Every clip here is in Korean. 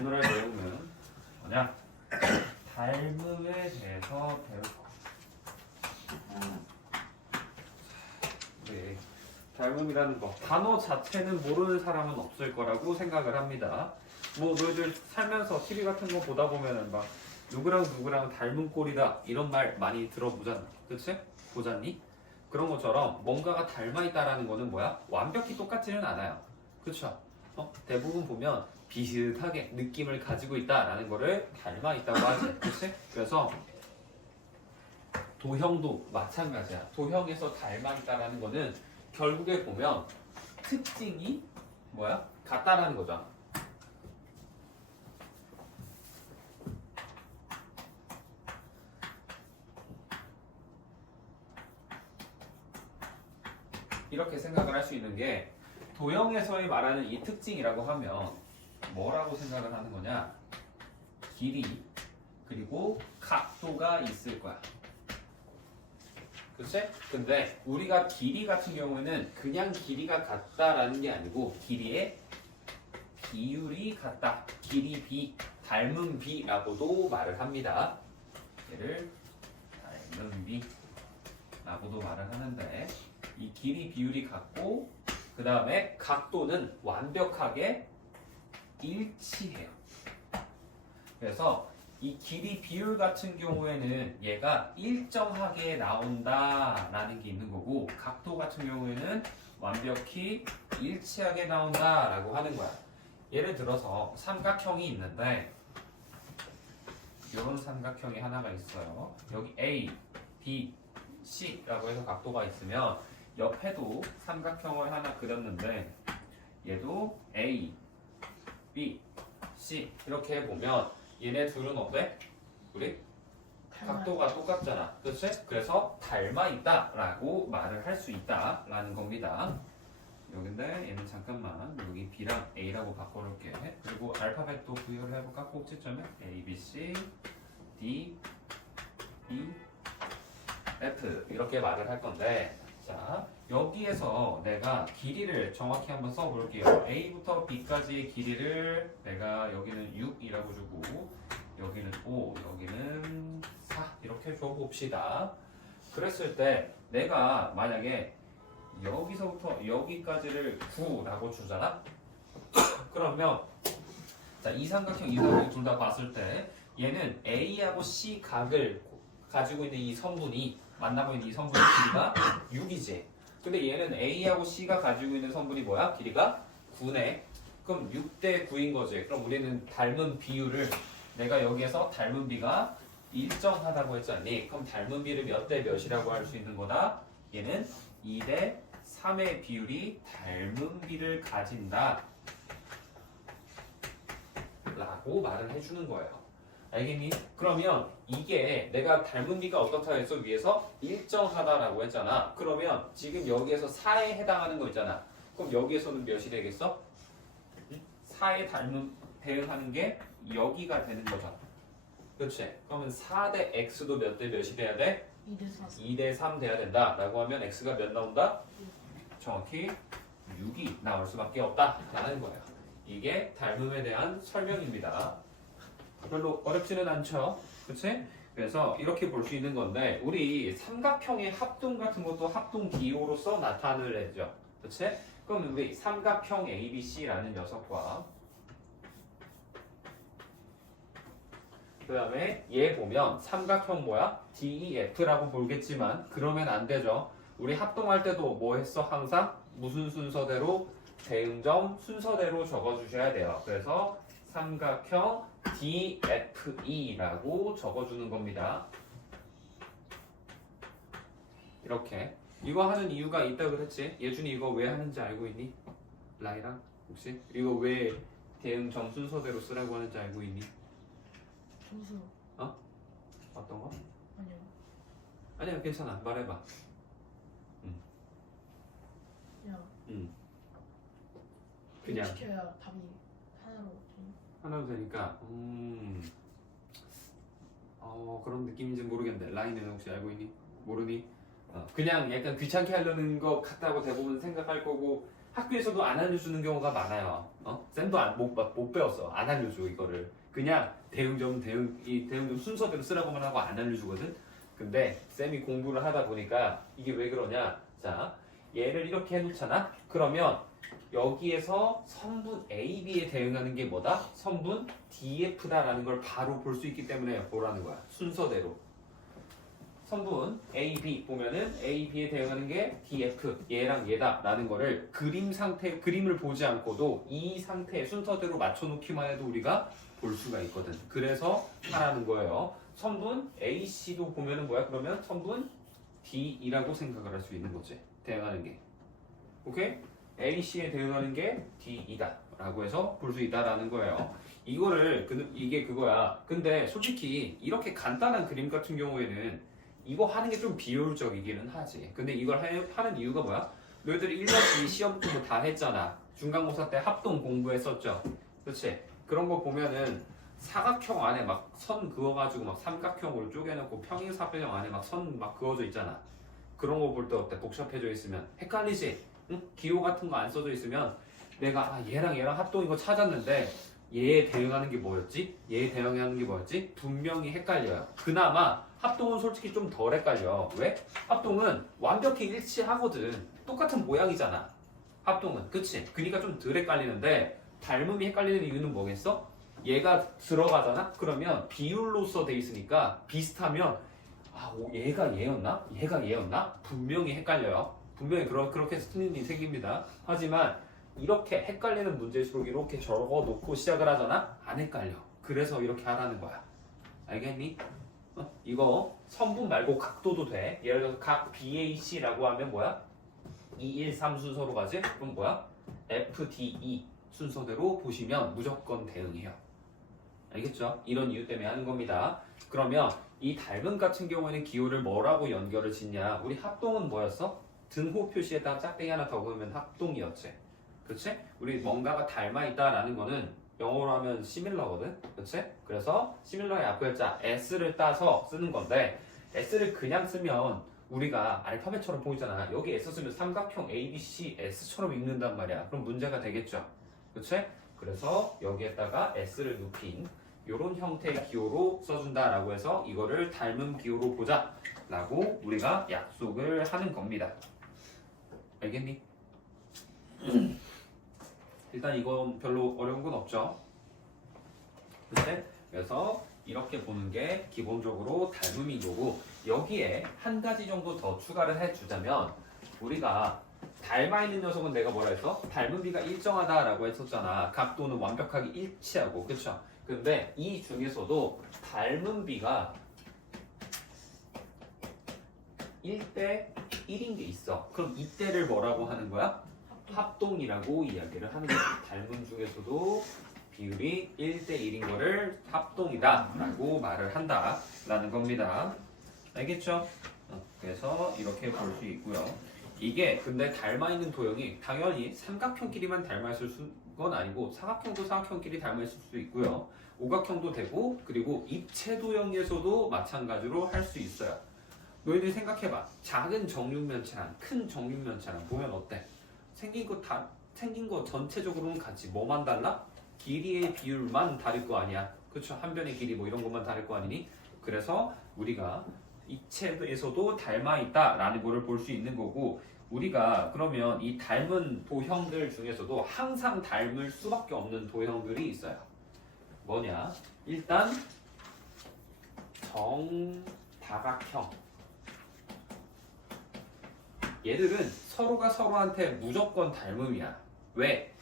오늘의 내용은 뭐냐? 닮음에 대해서 배울 거. 네, 닮음이라는 거. 단어 자체는 모르는 사람은 없을 거라고 생각을 합니다. 뭐 너희들 살면서 TV 같은 거 보다 보면은 막 누구랑 누구랑 닮은 꼴이다 이런 말 많이 들어보잖아. 그치? 보잖니? 그런 것처럼 뭔가가 닮아있다라는 거는 뭐야? 완벽히 똑같지는 않아요. 그쵸? 대부분 보면 비슷하게 느낌을 가지고 있다라는 거를 닮아있다고 하지. 그치? 그래서 도형도 마찬가지야. 도형에서 닮아있다라는 거는 결국에 보면 특징이 뭐야? 같다라는 거잖아. 이렇게 생각을 할 수 있는 게 도형에서의 말하는 이 특징이라고 하면 뭐라고 생각을 하는 거냐? 길이 그리고 각도가 있을 거야. 그치? 근데 우리가 길이 같은 경우에는 그냥 길이가 같다라는 게 아니고 길이의 비율이 같다. 길이 비, 닮은 비라고도 말을 합니다. 얘를 닮은 비라고도 말을 하는데 이 길이 비율이 같고 그 다음에 각도는 완벽하게 일치해요. 그래서 이 길이 비율 같은 경우에는 얘가 일정하게 나온다라는 게 있는 거고 각도 같은 경우에는 완벽히 일치하게 나온다라고 하는 거야. 예를 들어서 삼각형이 있는데 이런 삼각형이 하나가 있어요. 여기 A, B, C라고 해서 각도가 있으면 옆에도 삼각형을 하나 그렸는데 얘도 A, B, C 이렇게 해보면 얘네 둘은 어때? 우리 각도가 똑같잖아. 그치? 그래서 닮아있다라고 말을 할 수 있다라는 겁니다. 여긴데 얘는 잠깐만 여기 B랑 A라고 바꿔놓을게. 그리고 알파벳도 부여를 해볼까? 꼭지점에 A, B, C, D, E, F 이렇게 말을 할 건데 자 여기에서 내가 길이를 정확히 한번 써볼게요. A부터 B까지의 길이를 내가 여기는 6이라고 주고 여기는 5, 여기는 4 이렇게 줘봅시다. 그랬을 때 내가 만약에 여기서부터 여기까지를 9라고 주잖아? 그러면 자, 이 삼각형, 이 삼각형 둘 다 봤을 때 얘는 A하고 C 각을 가지고 있는 이 선분이 만나고 있는 이 선분의 길이가 6이지. 근데 얘는 A하고 C가 가지고 있는 선분이 뭐야? 길이가 9네. 그럼 6대 9인 거지. 그럼 우리는 닮은 비율을 내가 여기에서 닮은 비가 일정하다고 했잖니. 그럼 닮은 비를 몇 대 몇이라고 할 수 있는 거다? 얘는 2대 3의 비율이 닮은 비를 가진다. 라고 말을 해주는 거예요. 알겠니? 그러면 이게 내가 닮은 비가 어떻다 해서 위에서 일정하다라고 했잖아. 그러면 지금 여기에서 4에 해당하는 거 있잖아. 그럼 여기에서는 몇이 되겠어? 4에 대응하는 게 여기가 되는 거잖아. 그렇지? 그러면 4대 x도 몇 대 몇이 돼야 돼? 2대 3 돼야 된다. 라고 하면 x가 몇 나온다? 정확히 6이 나올 수밖에 없다. 라는 거예요. 이게 닮음에 대한 설명입니다. 별로 어렵지는 않죠. 그치? 그래서 이렇게 볼 수 있는 건데 우리 삼각형의 합동 같은 것도 합동 기호로서 나타낼 해죠. 그치? 그럼 우리 삼각형 ABC라는 녀석과 그 다음에 얘 보면 삼각형 뭐야? DEF라고 보겠지만 그러면 안 되죠. 우리 합동할 때도 뭐 했어? 항상 무슨 순서대로? 대응점 순서대로 적어주셔야 돼요. 그래서 삼각형 DFE라고 적어주는 겁니다. 이렇게 이거 하는 이유가 있다고 그랬지? 예준이 이거 왜 하는지 알고 있니? 라이랑 혹시? 이거 왜 대응점 순서대로 쓰라고 하는지 알고 있니? 점수. 어떤 거? 아니요. 아니야 괜찮아 말해봐. 그냥 그냥 시켜야 답이 하나로 되니? 하나로 되니까 그런 느낌인지 모르겠는데 라인은 혹시 알고 있니? 모르니? 그냥 약간 귀찮게 하려는 것 같다고 대부분 생각할 거고 학교에서도 안 알려주는 경우가 많아요. 쌤도 못 배웠어. 안 알려줘 이거를. 그냥 대응점 순서대로 쓰라고만 하고 안 알려주거든. 근데 쌤이 공부를 하다 보니까 이게 왜 그러냐? 자, 얘를 이렇게 해놓잖아. 그러면 여기에서 선분 A, B에 대응하는 게 뭐다? 선분 DF다라는 걸 바로 볼 수 있기 때문에 뭐라는 거야? 순서대로. 선분 A, B 보면은 A, B에 대응하는 게 DF, 얘랑 얘다라는 거를 그림을 보지 않고도 이 상태의 순서대로 맞춰놓기만 해도 우리가 볼 수가 있거든. 그래서 하라는 거예요. 선분 A, C도 보면은 뭐야? 그러면 선분 D이라고 생각을 할 수 있는 거지. 대응하는 게. 오케이? A, C에 대응하는 게 D이다 라고 해서 볼 수 있다라는 거예요. 이게 그거야. 근데 솔직히 이렇게 간단한 그림 같은 경우에는 이거 하는 게 좀 비효율적이기는 하지. 근데 이걸 하는 이유가 뭐야? 너희들이 1년 2 시험 공부 다 했잖아. 중간고사 때 합동 공부했었죠. 그렇지? 그런 거 보면은 사각형 안에 막 선 그어가지고 막 삼각형으로 쪼개놓고 평행사변형 안에 막 선 막 그어져 있잖아. 그런 거 볼 때 어때? 복잡해져 있으면 헷갈리지? 응? 기호 같은 거 안 써져 있으면 내가 얘랑 합동인 거 찾았는데 얘에 대응하는 게 뭐였지? 얘에 대응하는 게 뭐였지? 분명히 헷갈려요. 그나마 합동은 솔직히 좀 덜 헷갈려. 왜? 합동은 완벽히 일치하거든. 똑같은 모양이잖아. 합동은. 그치? 그러니까 좀 덜 헷갈리는데 닮음이 헷갈리는 이유는 뭐겠어? 얘가 들어가잖아? 그러면 비율로서 돼 있으니까 비슷하면 얘가 얘였나? 얘가 얘였나? 분명히 헷갈려요. 분명히 그렇게 틀린 일이 생깁니다. 하지만 이렇게 헷갈리는 문제일수록 이렇게 적어놓고 시작을 하잖아? 안 헷갈려. 그래서 이렇게 하라는 거야. 알겠니? 이거 선분 말고 각도도 돼. 예를 들어서 각 BAC라고 하면 뭐야? 2, 1, 3 순서로 가지? 그럼 뭐야? FDE 순서대로 보시면 무조건 대응해요. 알겠죠? 이런 이유 때문에 하는 겁니다. 그러면 이 닮음 같은 경우에는 기호를 뭐라고 연결을 짓냐? 우리 합동은 뭐였어? 등호 표시에다가 짝대기 하나 더 그으면 합동이었지. 그렇지? 우리 뭔가가 닮아있다라는 거는 영어로 하면 시밀러거든? 그렇지? 그래서 시밀러의 앞글자 S를 따서 쓰는 건데 S를 그냥 쓰면 우리가 알파벳처럼 보이잖아. 여기 S 쓰면 삼각형 ABC S처럼 읽는단 말이야. 그럼 문제가 되겠죠? 그렇지? 그래서 여기에다가 S를 눕힌 이런 형태의 기호로 써준다라고 해서 이거를 닮은 기호로 보자 라고 우리가 약속을 하는 겁니다. 알겠니? 일단 이건 별로 어려운 건 없죠. 그치? 그래서 이렇게 보는 게 기본적으로 닮음인 거고 여기에 한 가지 정도 더 추가를 해주자면 우리가 닮아 있는 녀석은 내가 뭐라 했어? 닮은 비가 일정하다라고 했었잖아. 각도는 완벽하게 일치하고 그쵸? 근데 이 중에서도 닮은 비가 1대 1인 게 있어. 그럼 이때를 뭐라고 하는 거야? 합동이라고 이야기를 하는 거지. 닮은 중에서도 비율이 1대 1인 거를 합동이다 라고 말을 한다 라는 겁니다. 알겠죠? 그래서 이렇게 볼 수 있고요. 이게 근데 닮아있는 도형이 당연히 삼각형끼리만 닮아있을 건 아니고 사각형도 사각형끼리 닮아있을 수도 있고요. 오각형도 되고 그리고 입체 도형에서도 마찬가지로 할 수 있어요. 너희들이 생각해봐. 작은 정육면체랑 큰 정육면체랑 보면 어때? 생긴 거 전체적으로는 같이 뭐만 달라? 길이의 비율만 다를 거 아니야. 그렇죠? 한 변의 길이 뭐 이런 것만 다를 거 아니니? 그래서 우리가 입체에서도 닮아 있다라는 거를 볼 수 있는 거고 우리가 그러면 이 닮은 도형들 중에서도 항상 닮을 수밖에 없는 도형들이 있어요. 뭐냐? 일단 정다각형. 얘들은 서로가 서로한테 무조건 닮음이야. 왜?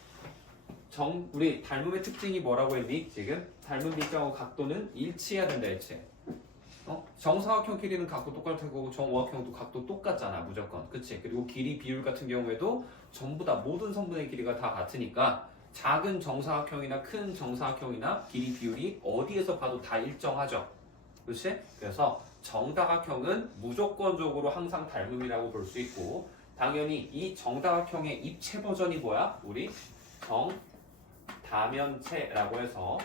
우리 닮음의 특징이 뭐라고 했니? 지금 닮은 비경하고 각도는 일치해야 된다 했지. 정사각형 길이는 각도 똑같은 거고 정오각형도 각도 똑같잖아 무조건. 그치? 그리고 길이 비율 같은 경우에도 전부 다 모든 선분의 길이가 다 같으니까 작은 정사각형이나 큰 정사각형이나 길이 비율이 어디에서 봐도 다 일정하죠. 그치? 그래서 정다각형은 무조건적으로 항상 닮음이라고 볼 수 있고 당연히 이 정다각형의 입체 버전이 뭐야? 우리 정다면체라고 해서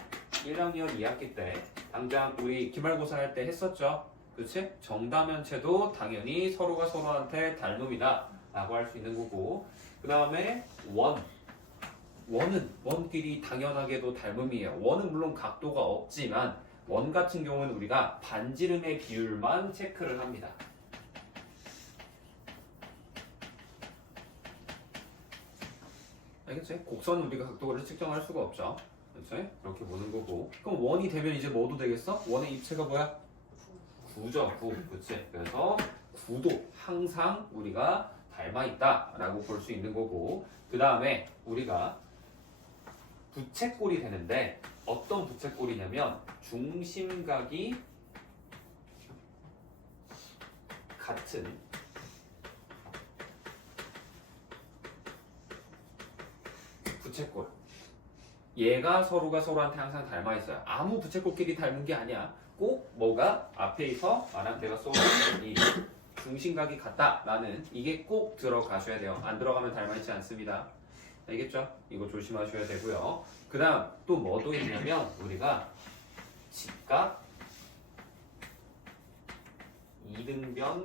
1학년 2학기 때 당장 우리 기말고사 할 때 했었죠. 그치? 정다면체도 당연히 서로가 서로한테 닮음이다 라고 할 수 있는 거고, 그 다음에 원끼리 당연하게도 닮음이에요. 원은 물론 각도가 없지만 원 같은 경우는 우리가 반지름의 비율만 체크를 합니다. 알겠지? 곡선은 우리가 각도를 측정할 수가 없죠. 그렇지? 그렇게 보는 거고. 그럼 원이 되면 이제 뭐도 되겠어? 원의 입체가 뭐야? 9죠, 9. 그렇지? 그래서 9도 항상 우리가 닮아 있다라고 볼 수 있는 거고. 그 다음에 우리가 부채꼴이 되는데 어떤 부채꼴이냐면 중심각이 같은 부채꼴. 얘가 서로가 서로한테 항상 닮아 있어요. 아무 부채꼴끼리 닮은 게 아니야. 꼭 뭐가 앞에서 말한 내가 쏘는 이 중심각이 같다라는 이게 꼭 들어가셔야 돼요. 안 들어가면 닮아 있지 않습니다. 알겠죠? 이거 조심하셔야 되고요. 그 다음 또 뭐도 있냐면 우리가 직각, 이등변,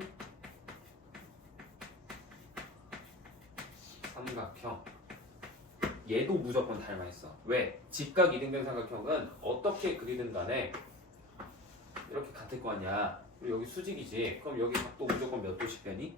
삼각형. 얘도 무조건 닮아 있어. 왜? 직각, 이등변, 삼각형은 어떻게 그리든 간에 이렇게 같을 거 아니야. 그리고 여기 수직이지. 그럼 여기 각도 무조건 몇 도씩 되니?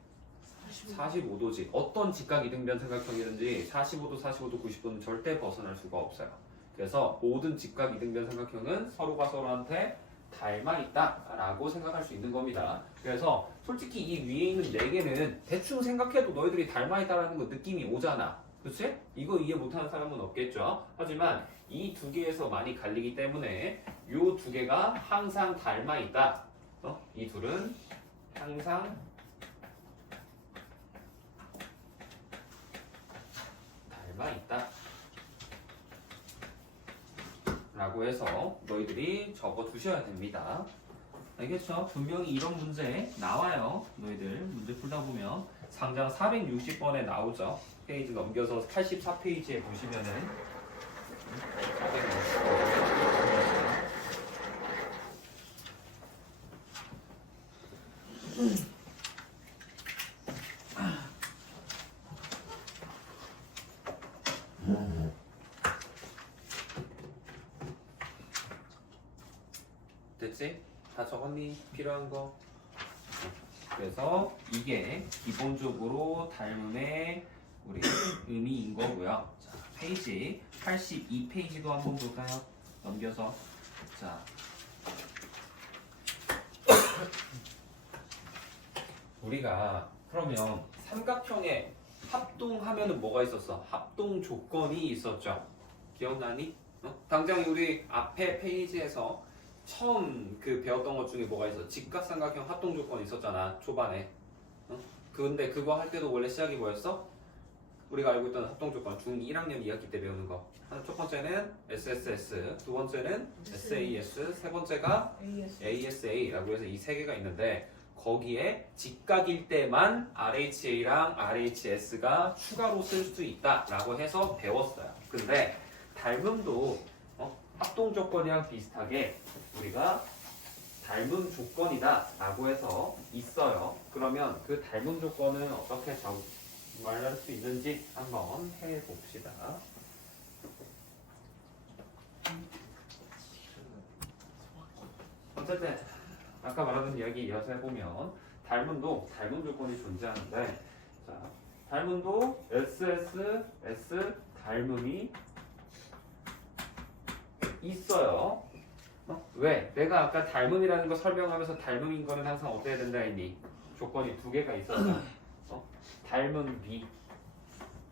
45도지. 어떤 직각 이등변 삼각형이든지 45도, 45도, 90도는 절대 벗어날 수가 없어요. 그래서 모든 직각 이등변 삼각형은 서로가 서로한테 닮아 있다라고 생각할 수 있는 겁니다. 그래서 솔직히 이 위에 있는 4개는 대충 생각해도 너희들이 닮아 있다라는 거 느낌이 오잖아. 그치? 이거 이해 못하는 사람은 없겠죠. 하지만 이 2개에서 많이 갈리기 때문에 이 2개가 항상 닮아 있다. 이 둘은 항상 닮아 있다 라고 해서 너희들이 적어 두셔야 됩니다. 알겠죠? 분명히 이런 문제 나와요. 너희들 문제 풀다 보면 상장 460번에 나오죠. 페이지 넘겨서 84페이지에 보시면은 460번. 됐지? 다 적었니? 필요한 거? 그래서 이게 기본적으로 닮음의 우리 의미인 거고요. 자, 페이지 82페이지도 한번 볼까요? 넘겨서. 자, 우리가 그러면 삼각형에 합동하면은 뭐가 있었어? 합동 조건이 있었죠. 기억나니? 당장 우리 앞에 페이지에서 처음 그 배웠던 것 중에 뭐가 있어? 직각삼각형 합동 조건이 있었잖아. 초반에. 근데 그거 할 때도 원래 시작이 뭐였어? 우리가 알고 있던 합동 조건 중2 1학년 2학기 때 배우는 거. 첫 번째는 SSS, 두 번째는 SAS, 세 번째가 ASA라고 해서 이 세 개가 있는데 거기에 직각일 때만 RHA랑 RHS가 추가로 쓸 수 있다라고 해서 배웠어요. 근데 닮음도 합동 조건이랑 비슷하게 우리가 닮음 조건이다 라고 해서 있어요. 그러면 그 닮음 조건은 어떻게 말할 수 있는지 한번 해봅시다. 어쨌든 아까 말하던 이야기 이어서 해보면 닮음도 닮음 조건이 존재하는데 자, 닮음도 SSS 닮음이 있어요. 왜? 내가 아까 닮음이라는 거 설명하면서 닮음인 거는 항상 어때야 된다 했니? 조건이 2개가 있었잖아. 닮음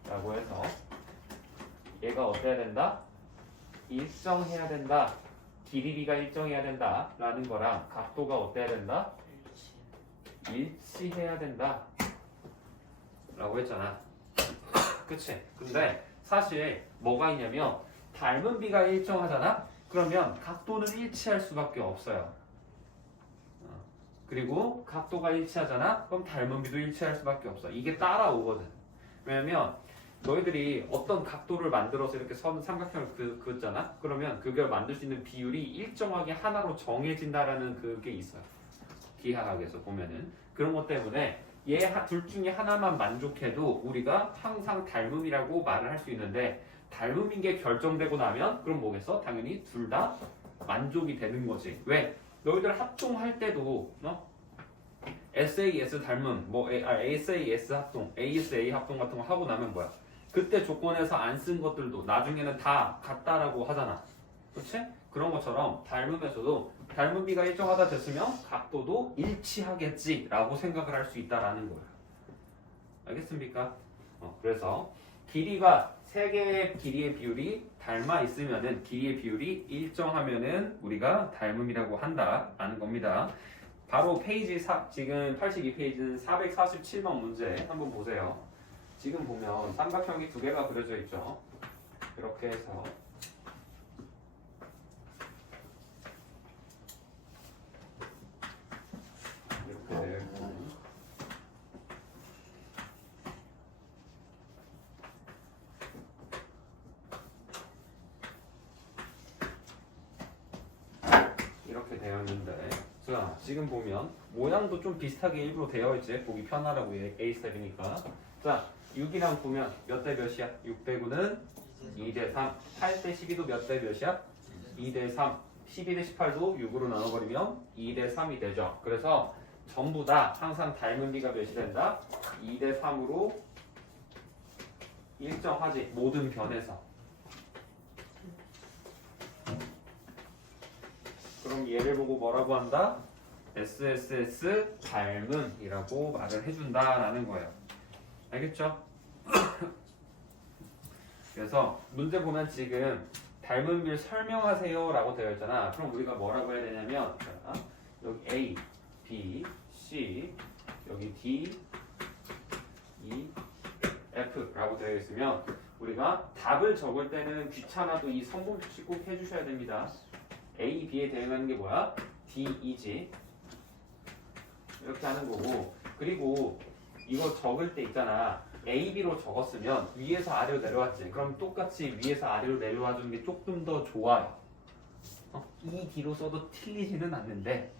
B라고 해서 얘가 어때야 된다? 일정해야 된다. 길이 B가 일정해야 된다 라는 거랑 각도가 어때야 된다? 일치해야 된다 라고 했잖아. 그치? 근데 사실 뭐가 있냐면 닮은 B가 일정하잖아? 그러면 각도는 일치할 수밖에 없어요. 그리고 각도가 일치하잖아? 그럼 닮은 B도 일치할 수밖에 없어. 이게 따라오거든. 왜냐면 너희들이 어떤 각도를 만들어서 이렇게 삼각형을 그었잖아? 그러면 그걸 만들 수 있는 비율이 일정하게 하나로 정해진다라는 그게 있어요. 기하학에서 보면은. 그런 것 때문에 얘 둘 중에 하나만 만족해도 우리가 항상 닮음이라고 말을 할 수 있는데 닮음인 게 결정되고 나면 그럼 뭐겠어? 당연히 둘 다 만족이 되는 거지. 왜? 너희들 합동할 때도 SAS 닮음, SAS 합동, ASA 합동 같은 거 하고 나면 뭐야? 그때 조건에서 안 쓴 것들도 나중에는 다 같다라고 하잖아. 그렇지? 그런 것처럼 닮음에서도 닮음비가 일정하다 됐으면 각도도 일치하겠지라고 생각을 할 수 있다라는 거야. 알겠습니까? 그래서 길이가 세 개의 길이의 비율이 닮아 있으면은 길이의 비율이 일정하면은 우리가 닮음이라고 한다라는 겁니다. 바로 페이지 지금 82페이지는 447번 문제 한번 보세요. 지금 보면 삼각형이 두 개가 그려져 있죠. 이렇게 해서 이렇게 되어 있고 이렇게 되어 있는데 자, 지금 보면 모양도 좀 비슷하게 일부러 되어 있지. 보기 편하라고 A 스텝이니까. 자, 6이랑 9면 몇 대 몇이야? 6 대 9는 2 대 3. 8 대 12도 몇 대 몇이야? 2 대 3. 12 대 18도 6으로 나눠버리면 2 대 3이 되죠. 그래서 전부 다 항상 닮은 비가 몇이 된다? 2 대 3으로 일정하지. 모든 변에서. 그럼 얘를 보고 뭐라고 한다? SSS 닮음이라고 말을 해준다라는 거예요. 알겠죠? 그래서 문제 보면 지금 닮음을 설명하세요 라고 되어 있잖아. 그럼 우리가 뭐라고 해야 되냐면 자, 여기 A, B, C, 여기 D, E, F 라고 되어 있으면 우리가 답을 적을 때는 귀찮아도 이 성분 표시 꼭 해주셔야 됩니다. A, B에 대응하는 게 뭐야? D, E지. 이렇게 하는 거고. 그리고 이거 적을 때 있잖아. A, B로 적었으면 위에서 아래로 내려왔지. 그럼 똑같이 위에서 아래로 내려와 주는 게 조금 더 좋아요. E, D로 써도 틀리지는 않는데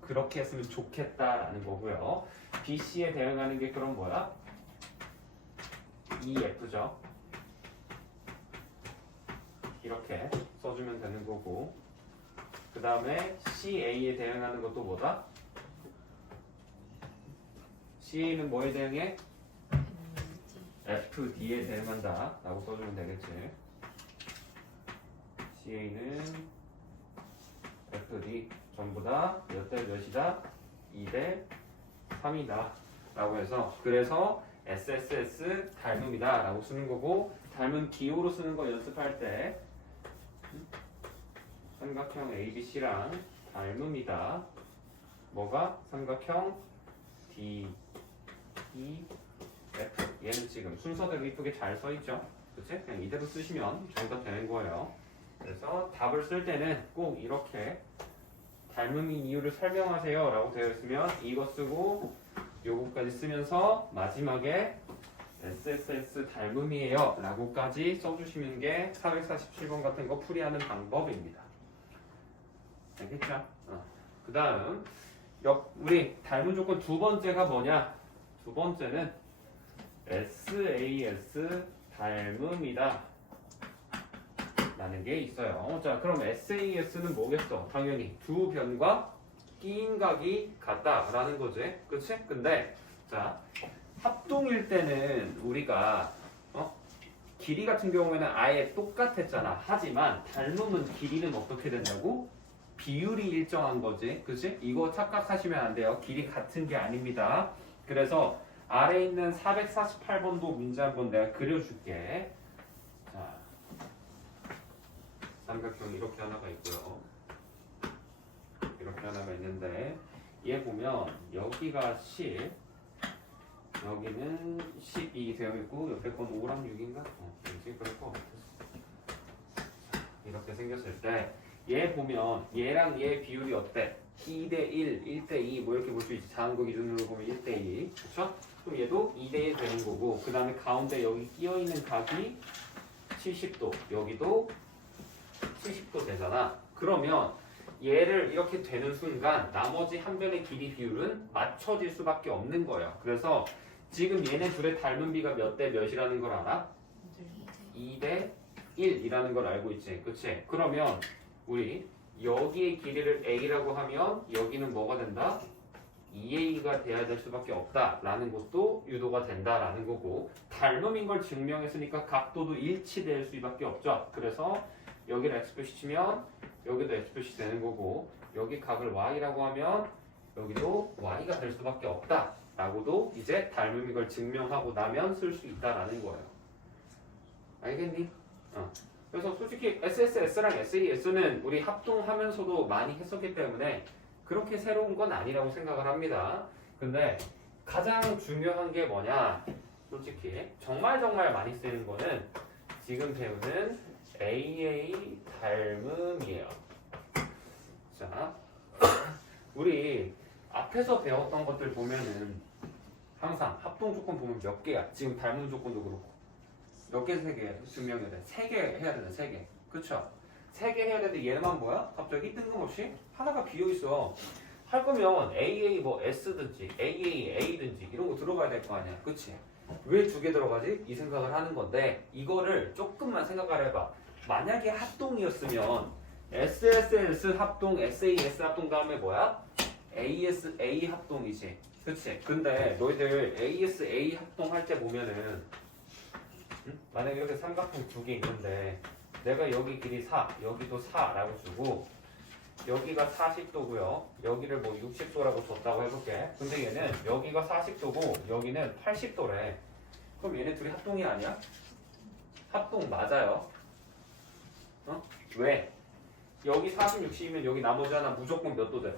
그렇게 했으면 좋겠다라는 거고요. B, C에 대응하는 게 그럼 뭐야? E, F죠. 이렇게 써주면 되는 거고. 그 다음에 CA에 대응하는 것도 뭐다? CA는 뭐에 대응해? FD에 대응한다 라고 써주면 되겠지. CA는 FD 전부 다 몇 대 몇이다? 2대 3이다 라고 해서 그래서 SSS 닮음이다 라고 쓰는 거고 닮은 기호로 쓰는 거 연습할 때 삼각형 ABC랑 닮음이다. 뭐가? 삼각형 D, E, F. 얘는 지금 순서대로 이쁘게 잘 써있죠? 그치? 그냥 이대로 쓰시면 정답 되는 거예요. 그래서 답을 쓸 때는 꼭 이렇게 닮음인 이유를 설명하세요 라고 되어 있으면 이거 쓰고 요거까지 쓰면서 마지막에 SSS 닮음이에요 라고까지 써주시는 게 447번 같은 거 풀이하는 방법입니다. 알겠죠? 그 다음 우리 닮은 조건 두 번째가 뭐냐? 두 번째는 SAS 닮음이다 라는 게 있어요. 자, 그럼 SAS는 뭐겠어? 당연히 두 변과 끼인 각이 같다라는 거지. 그치? 근데 자, 합동일 때는 우리가 길이 같은 경우에는 아예 똑같았잖아. 하지만 닮음은 길이는 어떻게 된다고? 비율이 일정한 거지. 그치? 이거 착각하시면 안 돼요. 길이 같은 게 아닙니다. 그래서 아래에 있는 448번도 문제 한번 내가 그려줄게. 자, 삼각형 이렇게 하나가 있고요. 이렇게 하나가 있는데 얘 보면 여기가 10, 여기는 12 되어 있고 옆에 건 5랑 6인가? 왠지 그럴 것 같았어. 이렇게 생겼을 때 얘 보면 얘랑 얘 비율이 어때? 2대 1, 1대 2 뭐 이렇게 볼 수 있지. 작은 거 기준으로 보면 1대 2. 그렇죠? 그럼 얘도 2대 1 되는 거고 그 다음에 가운데 여기 끼어 있는 각이 70도 여기도 70도 되잖아. 그러면 얘를 이렇게 되는 순간 나머지 한 변의 길이 비율은 맞춰질 수밖에 없는 거예요. 그래서 지금 얘네 둘의 닮은 비가 몇 대 몇이라는 걸 알아? 2대 1이라는 걸 알고 있지. 그치? 그러면 우리 여기의 길이를 a라고 하면 여기는 뭐가 된다? 2a가 돼야 될 수밖에 없다라는 것도 유도가 된다라는 거고, 닮음인 걸 증명했으니까 각도도 일치될 수밖에 없죠. 그래서 여기를 x 표시 치면 여기도 x 표시 되는 거고, 여기 각을 y라고 하면 여기도 y가 될 수밖에 없다라고도 이제 닮음인 걸 증명하고 나면 쓸 수 있다라는 거예요. 알겠니? 그래서 솔직히 SSS랑 SAS는 우리 합동하면서도 많이 했었기 때문에 그렇게 새로운 건 아니라고 생각을 합니다. 근데 가장 중요한 게 뭐냐? 솔직히 정말 많이 쓰이는 거는 지금 배우는 AA 닮음이에요. 자, 우리 앞에서 배웠던 것들 보면은 항상 합동 조건 보면 몇 개야? 지금 닮음 조건도 그렇고 몇 개, 세 개 증명해야 돼? 3개 해야 되나? 3개. 그쵸? 3개 해야 되는데 얘만 뭐야? 갑자기 뜬금없이 하나가 비어있어. 할 거면 AA 뭐 S든지 AA A든지 이런 거 들어가야 될 거 아니야. 그치? 왜 2개 들어가지? 이 생각을 하는 건데, 이거를 조금만 생각을 해봐. 만약에 합동이었으면 SSS 합동, SAS 합동 다음에 뭐야? ASA 합동이지. 그치? 근데 너희들 ASA 합동 할 때 보면은 만약에 이렇게 삼각형 2개 있는데 내가 여기 길이 4, 여기도 4라고 주고 여기가 40도고요. 여기를 뭐 60도라고 줬다고 해볼게. 근데 얘는 여기가 40도고 여기는 80도래. 그럼 얘네 둘이 합동이 아니야? 합동 맞아요. 왜? 여기 40, 60이면 여기 나머지 하나 무조건 몇 도 돼?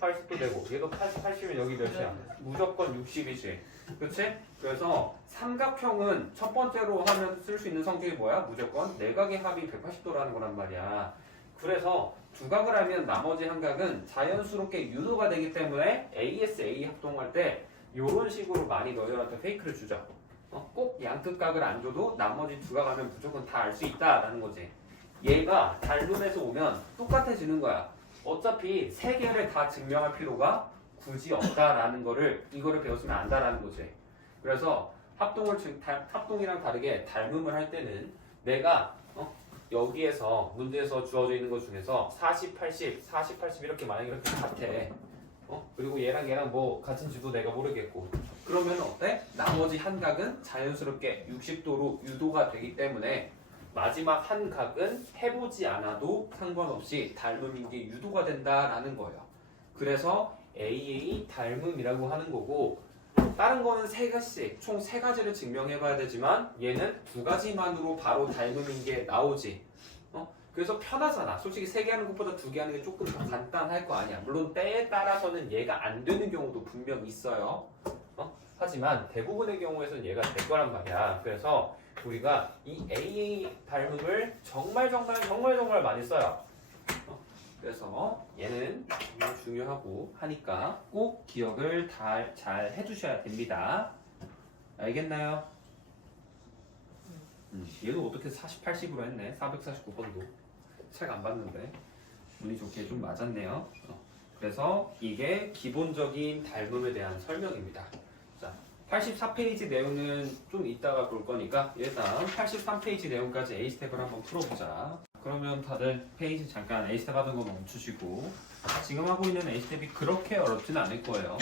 80도 되고 얘도 80, 80이면 여기 몇이야? 무조건 60이지. 그치? 그래서 삼각형은 첫 번째로 하면 쓸 수 있는 성질이 뭐야? 무조건 내각의 합이 180도라는 거란 말이야. 그래서 두 각을 하면 나머지 한 각은 자연스럽게 유도가 되기 때문에 ASA 합동할 때 이런 식으로 많이 너희한테 페이크를 주죠. 꼭 양끝각을 안 줘도 나머지 두 각 하면 무조건 다 알 수 있다라는 거지. 얘가 닮음에서 오면 똑같아지는 거야. 어차피 3개를 다 증명할 필요가 굳이 없다라는 거를 이거를 배웠으면 안다라는 거지. 그래서 합동이랑 다르게 닮음을 할 때는 내가 여기에서 문제에서 주어져 있는 것 중에서 40, 80, 40, 80 이렇게 만약에 이렇게 같아. 그리고 얘랑 뭐 같은지도 내가 모르겠고. 그러면 어때? 나머지 한 각은 자연스럽게 60도로 유도가 되기 때문에 마지막 한 각은 해보지 않아도 상관없이 닮음인 게 유도가 된다라는 거예요. 그래서 AA 닮음이라고 하는 거고, 다른 거는 3가지씩, 총 3가지를 증명해봐야 되지만 얘는 2가지만으로 바로 닮음인 게 나오지. 그래서 편하잖아. 솔직히 3개 하는 것보다 2개 하는 게 조금 더 간단할 거 아니야. 물론 때에 따라서는 얘가 안 되는 경우도 분명 있어요. 하지만 대부분의 경우에서는 얘가 될 거란 말이야. 그래서 우리가 이 AA 닮음을 정말 많이 써요. 그래서 얘는 정말 중요하고 하니까 꼭 기억을 잘 해주셔야 됩니다. 알겠나요? 얘도 어떻게 40, 80으로 했네. 449번도 책 안 봤는데 운이 좋게 좀 맞았네요. 그래서 이게 기본적인 닮음에 대한 설명입니다. 자, 84페이지 내용은 좀 이따가 볼 거니까 일단 83페이지 내용까지 A스텝을 한번 풀어보자. 그러면 다들 페이지 잠깐 A스텝 하던 거 멈추시고, 지금 하고 있는 A스텝이 그렇게 어렵진 않을 거예요.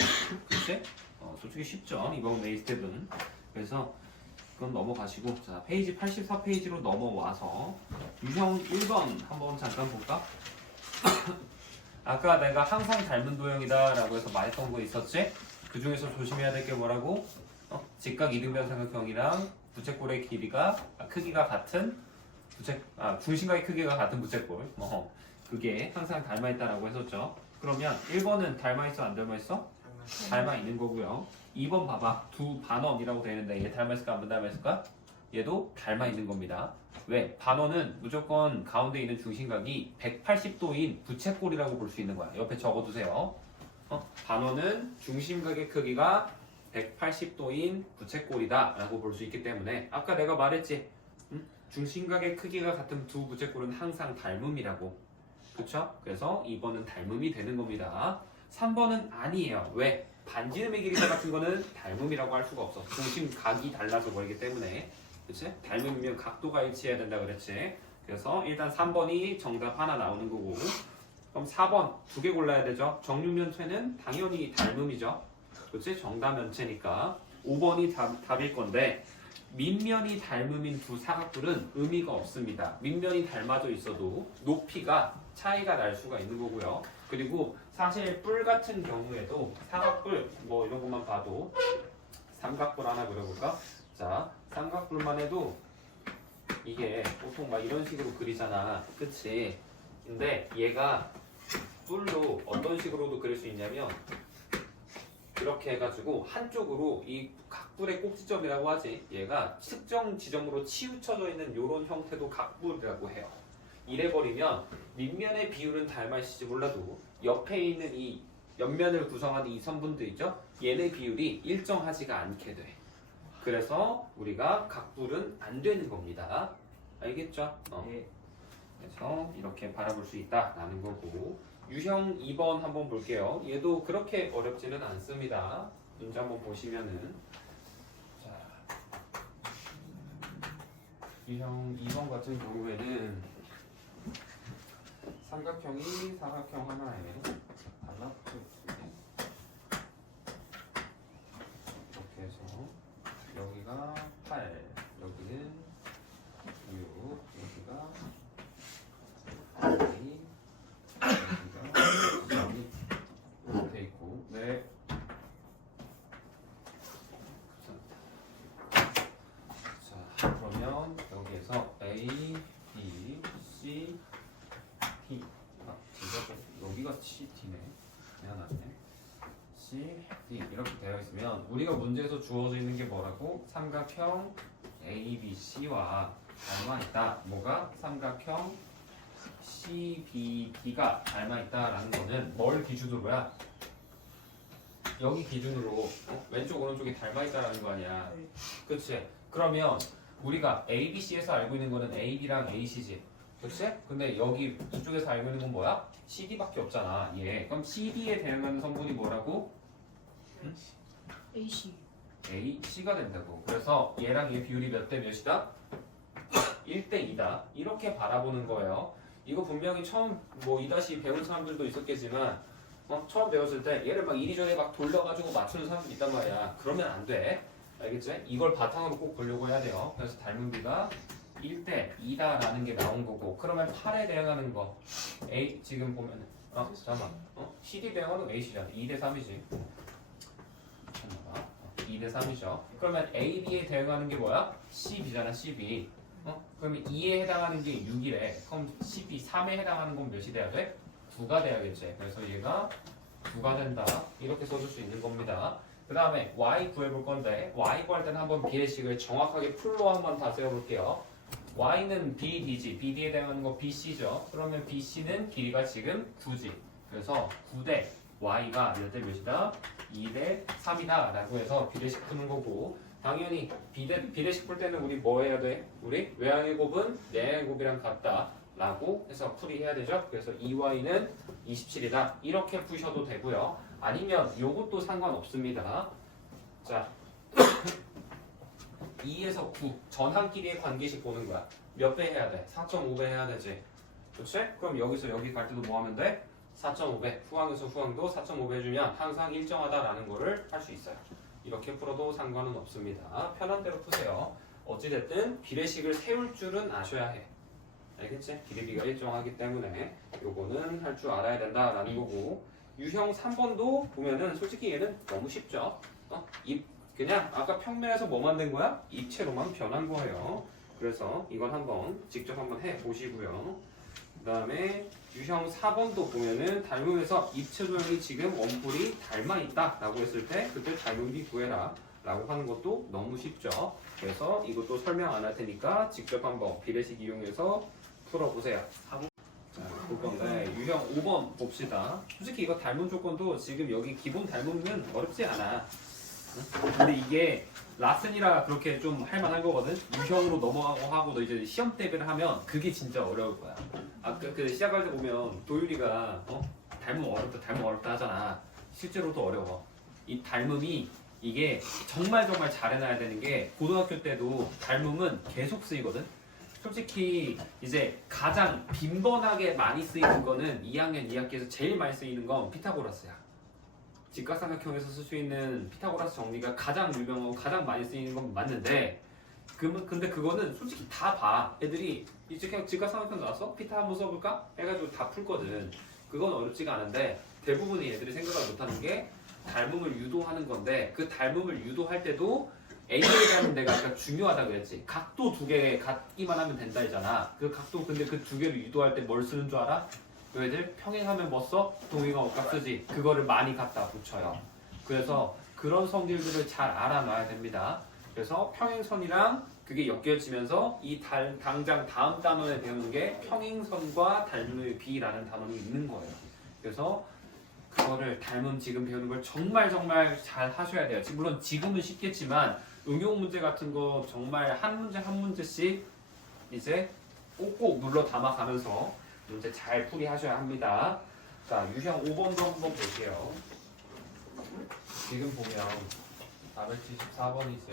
그치? 솔직히 쉽죠, 이번 A스텝은. 그래서 그건 넘어가시고, 자, 페이지 84페이지로 넘어와서 유형 1번 한번 잠깐 볼까? 아까 내가 항상 닮은 도형이다 라고 해서 말했던 거 있었지? 그 중에서 조심해야 될 게 뭐라고? 직각 이등변 삼각형이랑 부채꼴의 크기가 같은 중심각의 크기가 같은 부채꼴, 그게 항상 닮아있다라고 했었죠. 그러면 1번은 닮아있어 안 닮아있어? 닮아있는 거고요. 2번 봐봐, 두 반원이라고 되어 있는데 얘 닮아있을까 안 닮아있을까? 얘도 닮아있는 겁니다. 왜? 반원은 무조건 가운데 있는 중심각이 180도인 부채꼴이라고 볼 수 있는 거야. 옆에 적어두세요. 반원은 중심각의 크기가 180도인 부채꼴이다 라고 볼 수 있기 때문에 아까 내가 말했지, 중심각의 크기가 같은 두 부채꼴은 항상 닮음이라고. 그쵸? 그래서 2번은 닮음이 되는 겁니다. 3번은 아니에요. 왜? 반지름의 길이차 같은 거는 닮음이라고 할 수가 없어. 중심 각이 달라서 그러기 때문에. 그치? 닮음이면 각도가 일치해야 된다 그랬지. 그래서 일단 3번이 정답 하나 나오는 거고. 그럼 4번 2개 골라야 되죠. 정육면체는 당연히 닮음이죠. 그치? 정다면체니까 5번이 답일 건데 밑면이 닮음인 두 사각뿔은 의미가 없습니다. 밑면이 닮아져 있어도 높이가 차이가 날 수가 있는 거고요. 그리고 사실 뿔 같은 경우에도 사각뿔 뭐 이런 것만 봐도 삼각뿔 하나 그려볼까? 자, 삼각뿔만 해도 이게 보통 막 이런 식으로 그리잖아. 그치? 근데 얘가 뿔로 어떤 식으로도 그릴 수 있냐면 이렇게 해가지고 한쪽으로 이 각뿔의 꼭지점이라고 하지. 얘가 특정 지점으로 치우쳐져 있는 이런 형태도 각뿔이라고 해요. 이래버리면 밑면의 비율은 닮아 있을지 몰라도 옆에 있는 이 옆면을 구성하는 이 선분들 있죠? 얘네 비율이 일정하지가 않게 돼. 그래서 우리가 각뿔은 안 되는 겁니다. 알겠죠? 예. 그래서 이렇게 바라볼 수 있다라는 거고. 유형 2번 한번 볼게요. 얘도 그렇게 어렵지는 않습니다. 문제 한번 보시면은 자, 유형 2번 같은 경우에는 삼각형이 사각형 하나에 달라붙어 있습니다. 이렇게 해서 여기가 8, 여기는 6, 여기가 2, 여기가 돼 있고, 네. 자, 그러면 여기에서 A, B, C, D. 아, D가 여기가 C, D네. 미안하네. C, D 이렇게 되어 있으면 우리가 문제에서 주어져 있는 게 뭐라고? 삼각형 A, B, C와 닮아 있다. 뭐가? 삼각형 CBD가 닮아 있다라는 거는 뭘 기준으로야? 여기 기준으로 왼쪽 오른쪽이 닮아 있다라는 거 아니야. 그치? 그러면 우리가 ABC에서 알고 있는 거는 AB랑 AC지. 그치? 근데 여기 이쪽에서 알고 있는 건 뭐야? CD밖에 없잖아. 예. 그럼 CD에 대응하는 성분이 뭐라고? AC. AC가 된다고. 그래서 얘랑 얘 비율이 몇 대 몇이다? 1대 2다. 이렇게 바라보는 거예요. 이거 분명히 처음 뭐 2다시 배운 사람들도 있었겠지만 처음 배웠을 때 얘를 막 이리저리 막 돌려가지고 맞추는 사람도 있단 말이야. 그러면 안 돼. 알겠지? 이걸 바탕으로 꼭 보려고 해야 돼요. 그래서 닮은 비가 1대 2다라는 게 나온 거고. 그러면 8에 대응하는 거 A 지금 보면 잠깐만. CD 대응하는 AC잖아. 2대 3이지. 잠깐만. 2대 3이죠. 그러면 AB에 대응하는 게 뭐야? CB잖아. CB. 그러면 2에 해당하는 게 6이래. 그럼 12, 3에 해당하는 건 몇이 돼야 돼? 9가 돼야겠지. 그래서 얘가 9가 된다. 이렇게 써줄 수 있는 겁니다. 그 다음에 y 구해볼 건데 y 구할 때는 한번 비례식을 정확하게 풀로 한번 다 세워볼게요. y는 BD지. BD에 해당하는 거 BC죠. 그러면 BC는 길이가 지금 9지. 그래서 9대 y가 몇 대 몇이다? 2대 3이다 라고 해서 비례식 푸는 거고, 당연히 비례식 풀 때는 우리 뭐 해야 돼? 우리 외항의 곱은 내항의 곱이랑 같다 라고 해서 풀이해야 되죠. 그래서 2y는 27이다 이렇게 푸셔도 되고요. 아니면 요것도 상관없습니다. 자 2에서 9 전항끼리의 관계식 보는 거야. 몇 배 해야 돼? 4.5배 해야 되지. 그렇지? 그럼 여기서 여기 갈 때도 뭐 하면 돼? 4.5배 후항에서 후항도 4.5배 해주면 항상 일정하다라는 거를 할 수 있어요. 이렇게 풀어도 상관은 없습니다. 편한 대로 푸세요. 어찌됐든 비례식을 세울 줄은 아셔야 해. 알겠지? 길이비가 일정하기 때문에 요거는 할 줄 알아야 된다라는 거고, 유형 3번도 보면은 솔직히 얘는 너무 쉽죠? 그냥 아까 평면에서 뭐 만든 거야? 입체로만 변한 거예요. 그래서 이건 한번 직접 한번 해 보시고요. 그 다음에 유형 4번도 보면은 닮음에서 입체 도형이 지금 원뿔이 닮아 있다 라고 했을 때 그때 닮음비 구해라 라고 하는 것도 너무 쉽죠. 그래서 이것도 설명 안 할 테니까 직접 한번 비례식 이용해서 풀어보세요. 자, 볼 건데 유형 5번 봅시다. 솔직히 이거 닮음 조건도 지금 여기 기본 닮음은 어렵지 않아. 근데 이게 라슨이라 그렇게 좀 할만한 거거든. 유형으로 넘어가고 하고 너 이제 시험 대비를 하면 그게 진짜 어려울 거야. 그 시작할 때 보면 도윤이가 닮음 어렵다 하잖아. 실제로도 어려워. 이 닮음이 이게 정말 잘해놔야 되는 게 고등학교 때도 닮음은 계속 쓰이거든. 솔직히 이제 가장 빈번하게 많이 쓰이는 거는 2학년 2학기에서 제일 많이 쓰이는 건 피타고라스야. 직각삼각형에서 쓸 수 있는 피타고라스 정리가 가장 유명하고 가장 많이 쓰이는 건 맞는데 근데 그거는 솔직히 다 봐. 애들이 이제 그냥 직각삼각형 나왔어? 피타 한번 써볼까? 해가지고 다 풀거든. 그건 어렵지가 않은데 대부분의 애들이 생각을 못하는 게 닮음을 유도하는 건데 그 닮음을 유도할 때도 AA라는 내가 아까 중요하다고 했지. 각도 두 개 같기만 하면 된다 했잖아. 그 각도 근데 그 두 개를 유도할 때 뭘 쓰는 줄 알아? 너희들 평행하면 뭐 써? 동의가 억각 쓰지. 그거를 많이 갖다 붙여요. 그래서 그런 성질들을 잘 알아놔야 됩니다. 그래서 평행선이랑 그게 엮여지면서 이 당장 다음 단원에 배우는 게 평행선과 닮음의 비라는 단원이 있는 거예요. 그래서 그거를 닮음 지금 배우는 걸 정말 잘 하셔야 돼요. 물론 지금은 쉽겠지만 응용 문제 같은 거 정말 한 문제 한 문제씩 이제 꼭꼭 눌러 담아가면서 문제 잘 풀이하셔야 합니다. 자, 유형 5번도 한번 볼게요. 지금 보면 474번이지.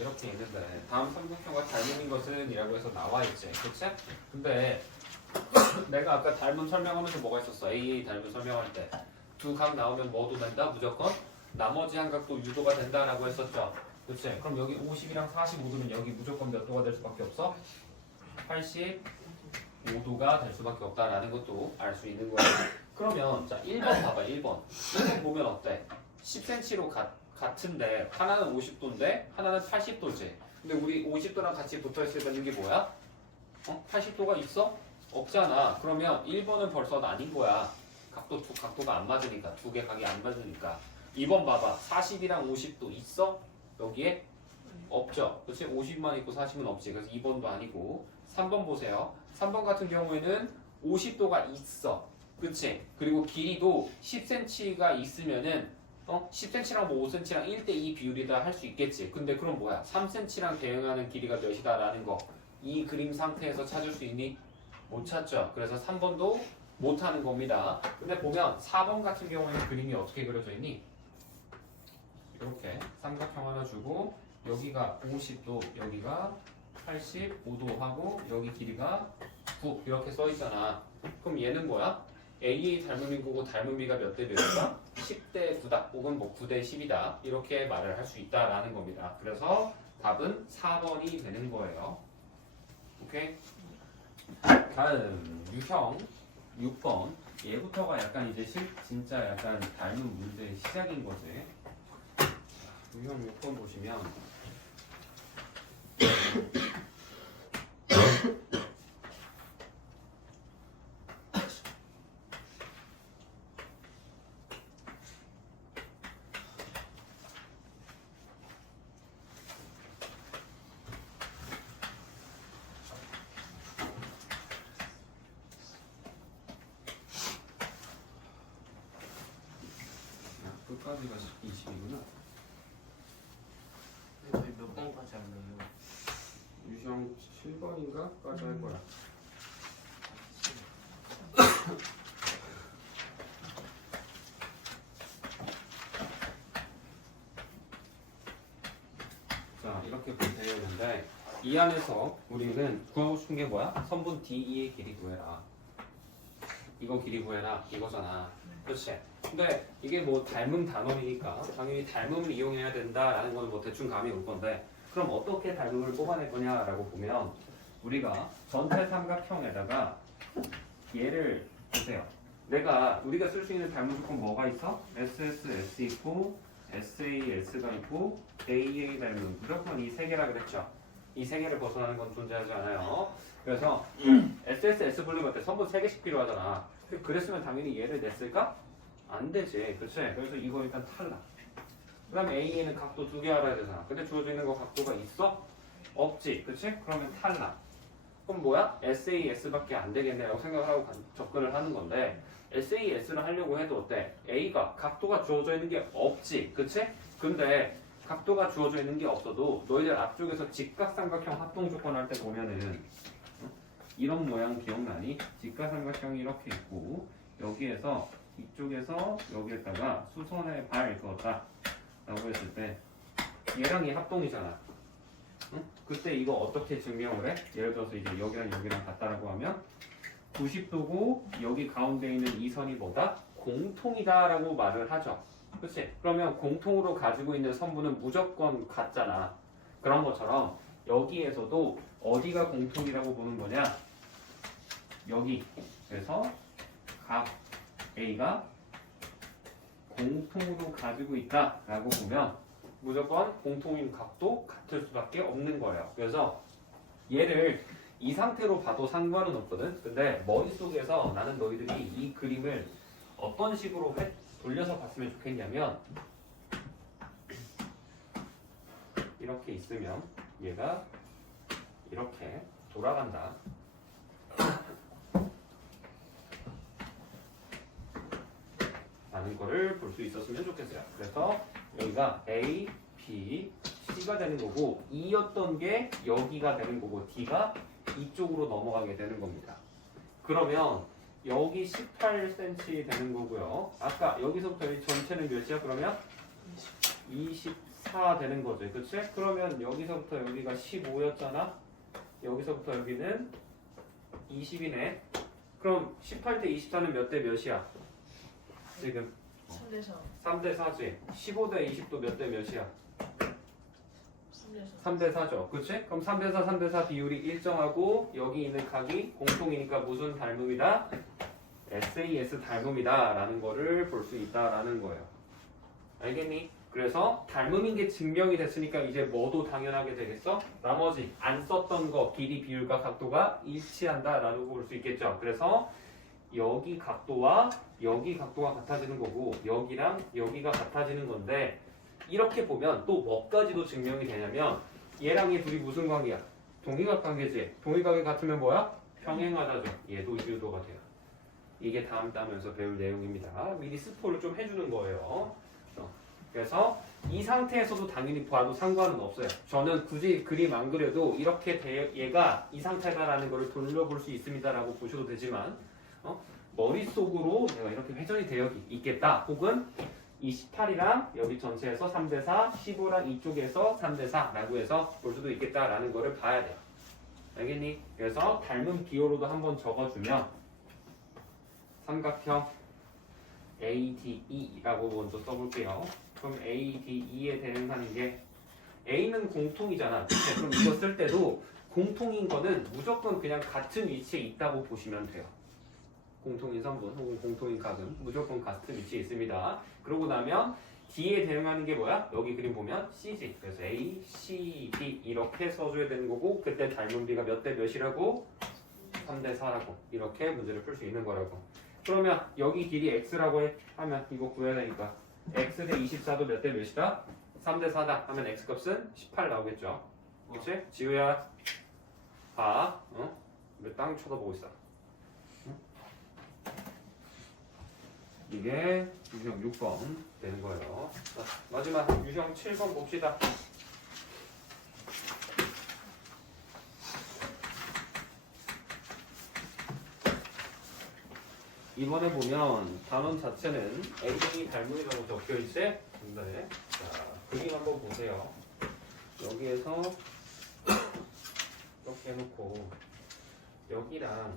이렇게 있는데 다음 삼각형과 닮음인 것은 이라고 해서 나와있지. 그치? 근데 내가 아까 닮음 설명하면서 뭐가 있었어? AA 닮음 설명할 때 두 각 나오면 뭐도 된다? 무조건 나머지 한 각도 유도가 된다라고 했었죠. 그치? 그럼 여기 50이랑 45도는 여기 무조건 몇 도가 될 수밖에 없어? 85도가 될 수밖에 없다라는 것도 알 수 있는 거야. 그러면 자 1번 봐봐. 1번 보면 어때? 10cm로 같은데 하나는 50도인데 하나는 80도지. 근데 우리 50도랑 같이 붙어있을 때는 게 뭐야? 80도가 있어? 없잖아. 그러면 1번은 벌써 아닌 거야. 각도가 안 맞으니까. 두 개 각이 안 맞으니까. 2번 봐봐. 40이랑 50도 있어? 여기에? 없죠. 그렇지? 50만 있고 40은 없지. 그래서 2번도 아니고. 3번 보세요. 3번 같은 경우에는 50도가 있어. 그치? 그리고 길이도 10cm가 있으면은 10cm랑 뭐 5cm랑 1대2 비율이다 할 수 있겠지. 근데 그럼 뭐야? 3cm랑 대응하는 길이가 몇이다라는 거. 이 그림 상태에서 찾을 수 있니? 못 찾죠. 그래서 3번도 못 하는 겁니다. 근데 보면 4번 같은 경우에는 그림이 어떻게 그려져 있니? 이렇게 삼각형 하나 주고 여기가 50도, 여기가 85도 하고 여기 길이가 9 이렇게 써 있잖아. 그럼 얘는 뭐야? AA 닮음인 거고 닮은 비가 몇 대 몇이다? 10대 9다 혹은 뭐 9대 10이다 이렇게 말을 할 수 있다라는 겁니다. 그래서 답은 4번이 되는 거예요. 오케이? 다음 유형 6번 얘부터가 약간 이제 진짜 약간 닮은 문제의 시작인 거지. 유형 6번 보시면 끝까지가 20이구나. 저희 몇 번까지 하나요? 유형 7번인가까지 할 거야. 자, 이렇게 보면 되는데 이 안에서 우리는 구하고 싶은 게 뭐야? 선분 DE의 길이 구해라. 이거 길이 구해라 이거잖아. 그렇지? 근데 이게 뭐 닮음 단원이니까 당연히 닮음을 이용해야 된다라는 건 뭐 대충 감이 올 건데 그럼 어떻게 닮음을 뽑아낼 거냐라고 보면 우리가 전체 삼각형에다가 얘를 보세요. 우리가 쓸 수 있는 닮음 조건 뭐가 있어? SSS 있고 SAS가 있고 AA 닮음 무조건 이 세 개라 그랬죠. 이 세 개를 벗어나는 건 존재하지 않아요. 그래서 SSS 분리할 때 선분 3개씩 필요하잖아. 그랬으면 당연히 얘를 냈을까? 안 되지. 그렇지? 그래서 이거 일단 탈락. 그 다음에 A에는 각도 2개 알아야 되잖아. 근데 주어져 있는 거 각도가 있어? 없지. 그렇지? 그러면 탈락. 그럼 뭐야? SAS밖에 안 되겠네라고 생각을 하고 접근을 하는 건데 SAS를 하려고 해도 어때? A가 각도가 주어져 있는 게 없지, 그치? 근데 각도가 주어져 있는 게 없어도 너희들 앞쪽에서 직각삼각형 합동 조건 할 때 보면은 이런 모양 기억나니? 직각삼각형이 이렇게 있고 여기에서 이쪽에서 여기에다가 수선의 발 그었다 라고 했을 때 얘랑 얘 합동이잖아. 응? 그때 이거 어떻게 증명을 해? 예를 들어서 이제 여기랑 여기랑 같다라고 하면 90도고 여기 가운데 있는 이 선이 뭐다? 공통이다 라고 말을 하죠. 그치? 그러면 공통으로 가지고 있는 선분은 무조건 같잖아. 그런 것처럼 여기에서도 어디가 공통이라고 보는 거냐? 여기. 그래서 각 A가 공통으로 가지고 있다 라고 보면 무조건 공통인 각도 같을 수밖에 없는 거예요. 그래서 얘를 이 상태로 봐도 상관은 없거든. 근데 머릿속에서 나는 너희들이 이 그림을 어떤 식으로 돌려서 봤으면 좋겠냐면 이렇게 있으면 얘가 이렇게 돌아간다 라는 거를 볼 수 있었으면 좋겠어요. 그래서 여기가 A, B, C가 되는 거고 E였던 게 여기가 되는 거고 D가 이쪽으로 넘어가게 되는 겁니다. 그러면 여기 18cm 되는 거고요. 아까 여기서부터 여기 전체는 몇이야? 그러면 24 되는 거죠. 그치? 그러면 여기서부터 여기가 15였잖아. 여기서부터 여기는 20이네. 그럼 18대 24는 몇 대 몇이야? 지금 3대4 3대 4지. 15대 20도 몇 대 몇이야? 3대4 3대 4죠. 그치? 그럼 3대 4, 3대 4 비율이 일정하고 여기 있는 각이 공통이니까 무슨 닮음이다? SAS 닮음이다 라는 거를 볼 수 있다라는 거예요. 알겠니? 그래서 닮음인 게 증명이 됐으니까 이제 뭐도 당연하게 되겠어? 나머지 안 썼던 거 길이 비율과 각도가 일치한다 라고 볼 수 있겠죠. 그래서 여기 각도와 여기 각도가 같아지는 거고 여기랑 여기가 같아지는 건데 이렇게 보면 또 뭐까지도 증명이 되냐면 얘랑 얘 둘이 무슨 관계야? 동의각 관계지. 동의각이 같으면 뭐야? 평행하다죠. 얘도 유도가 돼요. 이게 다음 따면서 배울 내용입니다. 미리 스포를 좀 해주는 거예요. 그래서 이 상태에서도 당연히 봐도 상관은 없어요. 저는 굳이 그림 안 그려도 이렇게 얘가 이 상태다라는 것을 돌려볼 수 있습니다라고 보셔도 되지만 머릿속으로 내가 이렇게 회전이 되어 있겠다. 혹은 이 18이랑 여기 전체에서 3대 4, 15랑 이쪽에서 3대 4라고 해서 볼 수도 있겠다라는 거를 봐야 돼요. 알겠니? 그래서 닮은 비호로도 한번 적어주면 삼각형 ADE라고 먼저 써볼게요. 그럼 ADE에 대응하는 게 A는 공통이잖아. 그럼 이거 쓸 때도 공통인 거는 무조건 그냥 같은 위치에 있다고 보시면 돼요. 공통인 성분 혹은 공통인 각은 무조건 같은 위치에 있습니다. 그러고 나면 D에 대응하는 게 뭐야? 여기 그림 보면 C지. 그래서 A, C, D 이렇게 써줘야 되는 거고 그때 닮은 비가 몇 대 몇이라고? 3대 4라고 이렇게 문제를 풀 수 있는 거라고. 그러면 여기 길이 X라고 하면 이거 구해야 되니까 X 대 24도 몇 대 몇이다? 3대 4다 하면 X 값은 18 나오겠죠. 그렇지? 지우야 봐. 왜 땅 쳐다보고 있어? 이게 유형 6번 되는 거예요. 자, 마지막 유형 7번 봅시다. 이번에 보면 단원 자체는 A등이 닮음이라고 적혀있지? 근데 자, 그림 한번 보세요. 여기에서 이렇게 해놓고 여기랑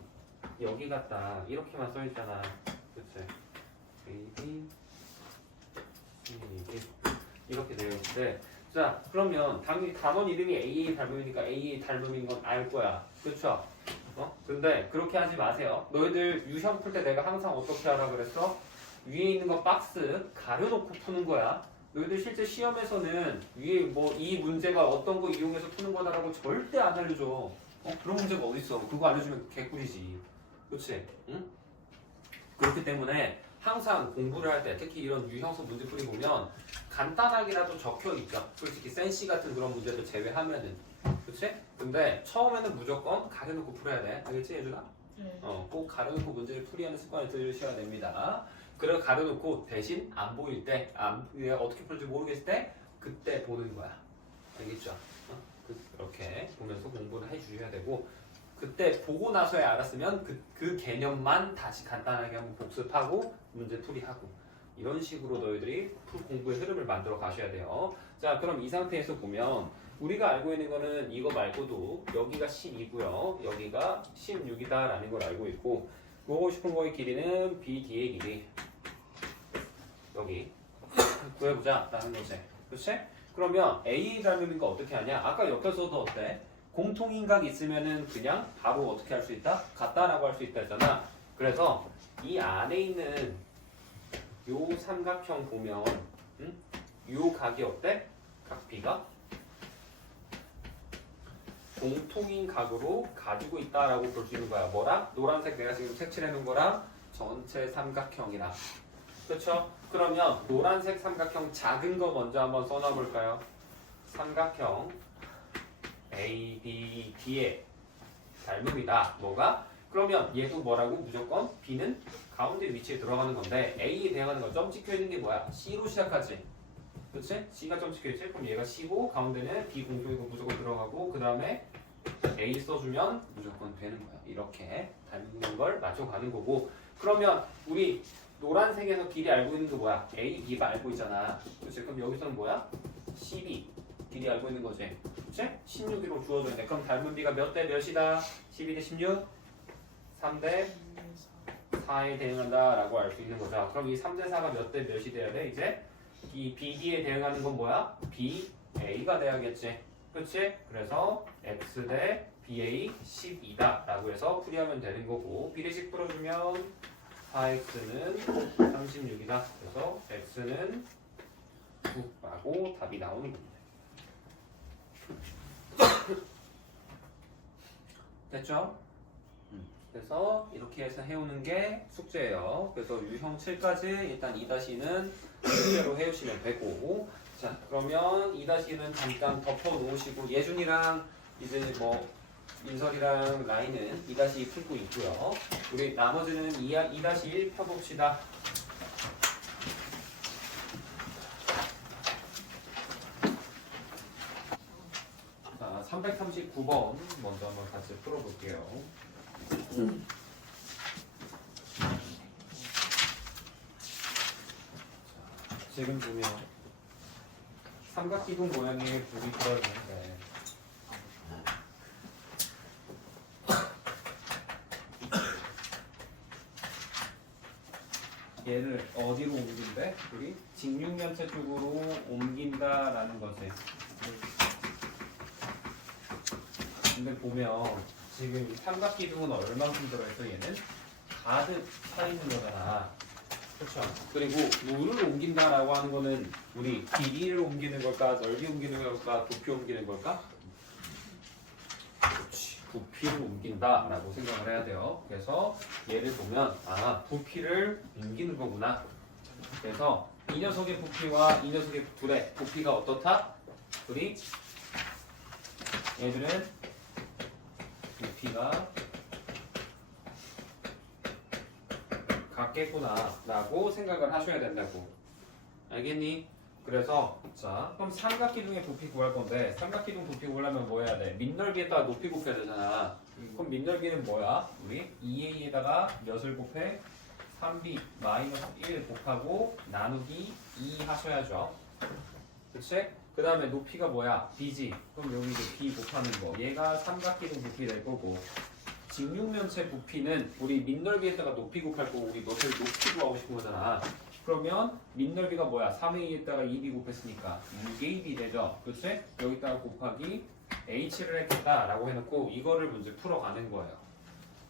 여기 같다 이렇게만 써있잖아. 그치? A, B, C, D 이렇게 되어 있는데 자 그러면 당연히 단원 이름이 AA 닮음이니까 AA 닮음인 건 알 거야. 그쵸? 근데 그렇게 하지 마세요. 너희들 유형 풀 때 내가 항상 어떻게 하라 그랬어? 위에 있는 거 박스 가려놓고 푸는 거야. 너희들 실제 시험에서는 위에 뭐 이 문제가 어떤 거 이용해서 푸는 거다라고 절대 안 알려줘. 그런 문제가 어딨어. 그거 알려주면 개꿀이지. 그치? 응? 그렇기 때문에 항상 공부를 할 때 특히 이런 유형수 문제풀이 보면 간단하게라도 적혀 있죠. 솔직히 센시 같은 그런 문제들 제외하면은. 그치? 그치? 근데 처음에는 무조건 가려놓고 풀어야 돼. 알겠지, 예준아? 네. 꼭 가려놓고 문제를 풀이하는 습관을 들으셔야 됩니다. 그리고 가려놓고 대신 안 보일 때, 내가 어떻게 풀지 모르겠을 때 그때 보는 거야. 알겠죠? 그렇게 보면서 공부를 해주셔야 되고 그때 보고 나서야 알았으면 그 개념만 다시 간단하게 한번 복습하고 문제 풀이하고 이런 식으로 너희들이 공부의 흐름을 만들어 가셔야 돼요. 자, 그럼 이 상태에서 보면 우리가 알고 있는 거는 이거 말고도 여기가 10이고요. 여기가 16이다라는 걸 알고 있고 보고 싶은 거의 길이는 BD의 길이 여기 구해보자 라는 거지. 그렇지? 그러면 A라는 거 어떻게 하냐? 아까 옆에서도 어때? 공통인각 있으면은 그냥 바로 어떻게 할 수 있다? 같다라고 할 수 있다 했잖아. 그래서 이 안에 있는 요 삼각형 보면 요 각이 어때? 각 B가 공통인 각으로 가지고 있다라고 볼 수 있는 거야. 뭐랑? 노란색 내가 지금 색칠해 놓은 거랑 전체 삼각형이랑. 그렇죠? 그러면 노란색 삼각형 작은 거 먼저 한번 써놔 볼까요? 삼각형 A, B, D의 닮음이다. 뭐가? 그러면 얘도 뭐라고? 무조건 B는 가운데 위치에 들어가는 건데 A에 대응하는 거 점 찍혀 있는 게 뭐야? C로 시작하지. 그치? C가 점 찍혀 있지? 그럼 얘가 C고 가운데는 B 공통이고 무조건 들어가고 그 다음에 A 써주면 무조건 되는 거야. 이렇게 닮는 걸 맞춰가는 거고 그러면 우리 노란색에서 길이 알고 있는 게 뭐야? A, B가 알고 있잖아. 그치? 그럼 여기서는 뭐야? 12 길이 알고 있는 거지. 그치? 16으로 주어져 있네. 그럼 닮은 B가 몇 대 몇이다? 12 대 16? 3대 4에 대응한다 라고 알 수 있는 거죠. 그럼 이 3대 4가 몇 대 몇이 돼야 돼? 이제 이 BD에 대응하는 건 뭐야? BA가 돼야겠지. 그치? 그래서 X 대 BA 12다 라고 해서 풀이하면 되는 거고 비례식 풀어주면 4X는 36이다. 그래서 X는 9라고 답이 나오는 겁니다. 됐죠? 그래서 이렇게 해서 해오는 게 숙제예요. 그래서 유형 7까지 일단 2-2는 숙제로 해오시면 되고 자 그러면 2-2는 잠깐 덮어놓으시고 예준이랑 이제 뭐 민설이랑 라인은 2-2 풀고 있고요. 우리 나머지는 2-1 펴봅시다. 자, 339번 먼저 한번 같이 풀어볼게요. 지금 보면 삼각기둥 모양의 불이 들어있는데 얘를 어디로 옮긴대? 우리 직육면체 쪽으로 옮긴다라는 거지. 근데 보면 지금 이 삼각기둥은 얼만큼 들어있어 얘는? 가득 차 있는 거잖아. 그렇죠. 그리고 물을 옮긴다라고 하는 거는 우리 길이를 옮기는 걸까, 넓이 옮기는 걸까, 부피 옮기는 걸까? 그렇지. 부피를 옮긴다라고 생각을 해야 돼요. 그래서 얘를 보면 부피를 옮기는 거구나. 그래서 이 녀석의 부피와 이 녀석의 둘의 부피가 어떻다? 우리 얘들은 부피가 같겠구나 라고 생각을 하셔야 된다고. 알겠니? 그래서 자 그럼 삼각기둥의 부피 구할 건데 삼각기둥 부피 구하려면 뭐 해야 돼? 밑넓이에다가 높이 곱해야 되잖아. 그럼 밑넓이는 뭐야? 우리 2a에다가 몇을 곱해? 3b 마이너스 1 곱하고 나누기 2 하셔야죠. 그치? 그 다음에 높이가 뭐야? b지. 그럼 여기 이제 b 곱하는 거. 얘가 삼각기둥 부피 될 거고 직육면체 부피는 우리 밑넓이에다가 높이 곱할 거고 우리 너를 높이 구하고 싶은 거잖아. 그러면 밑넓이가 뭐야? 3a에다가 2b 곱했으니까 6ab 되죠. 그치? 여기다가 곱하기 h를 했겠다라고 해놓고 이거를 문제 풀어가는 거예요.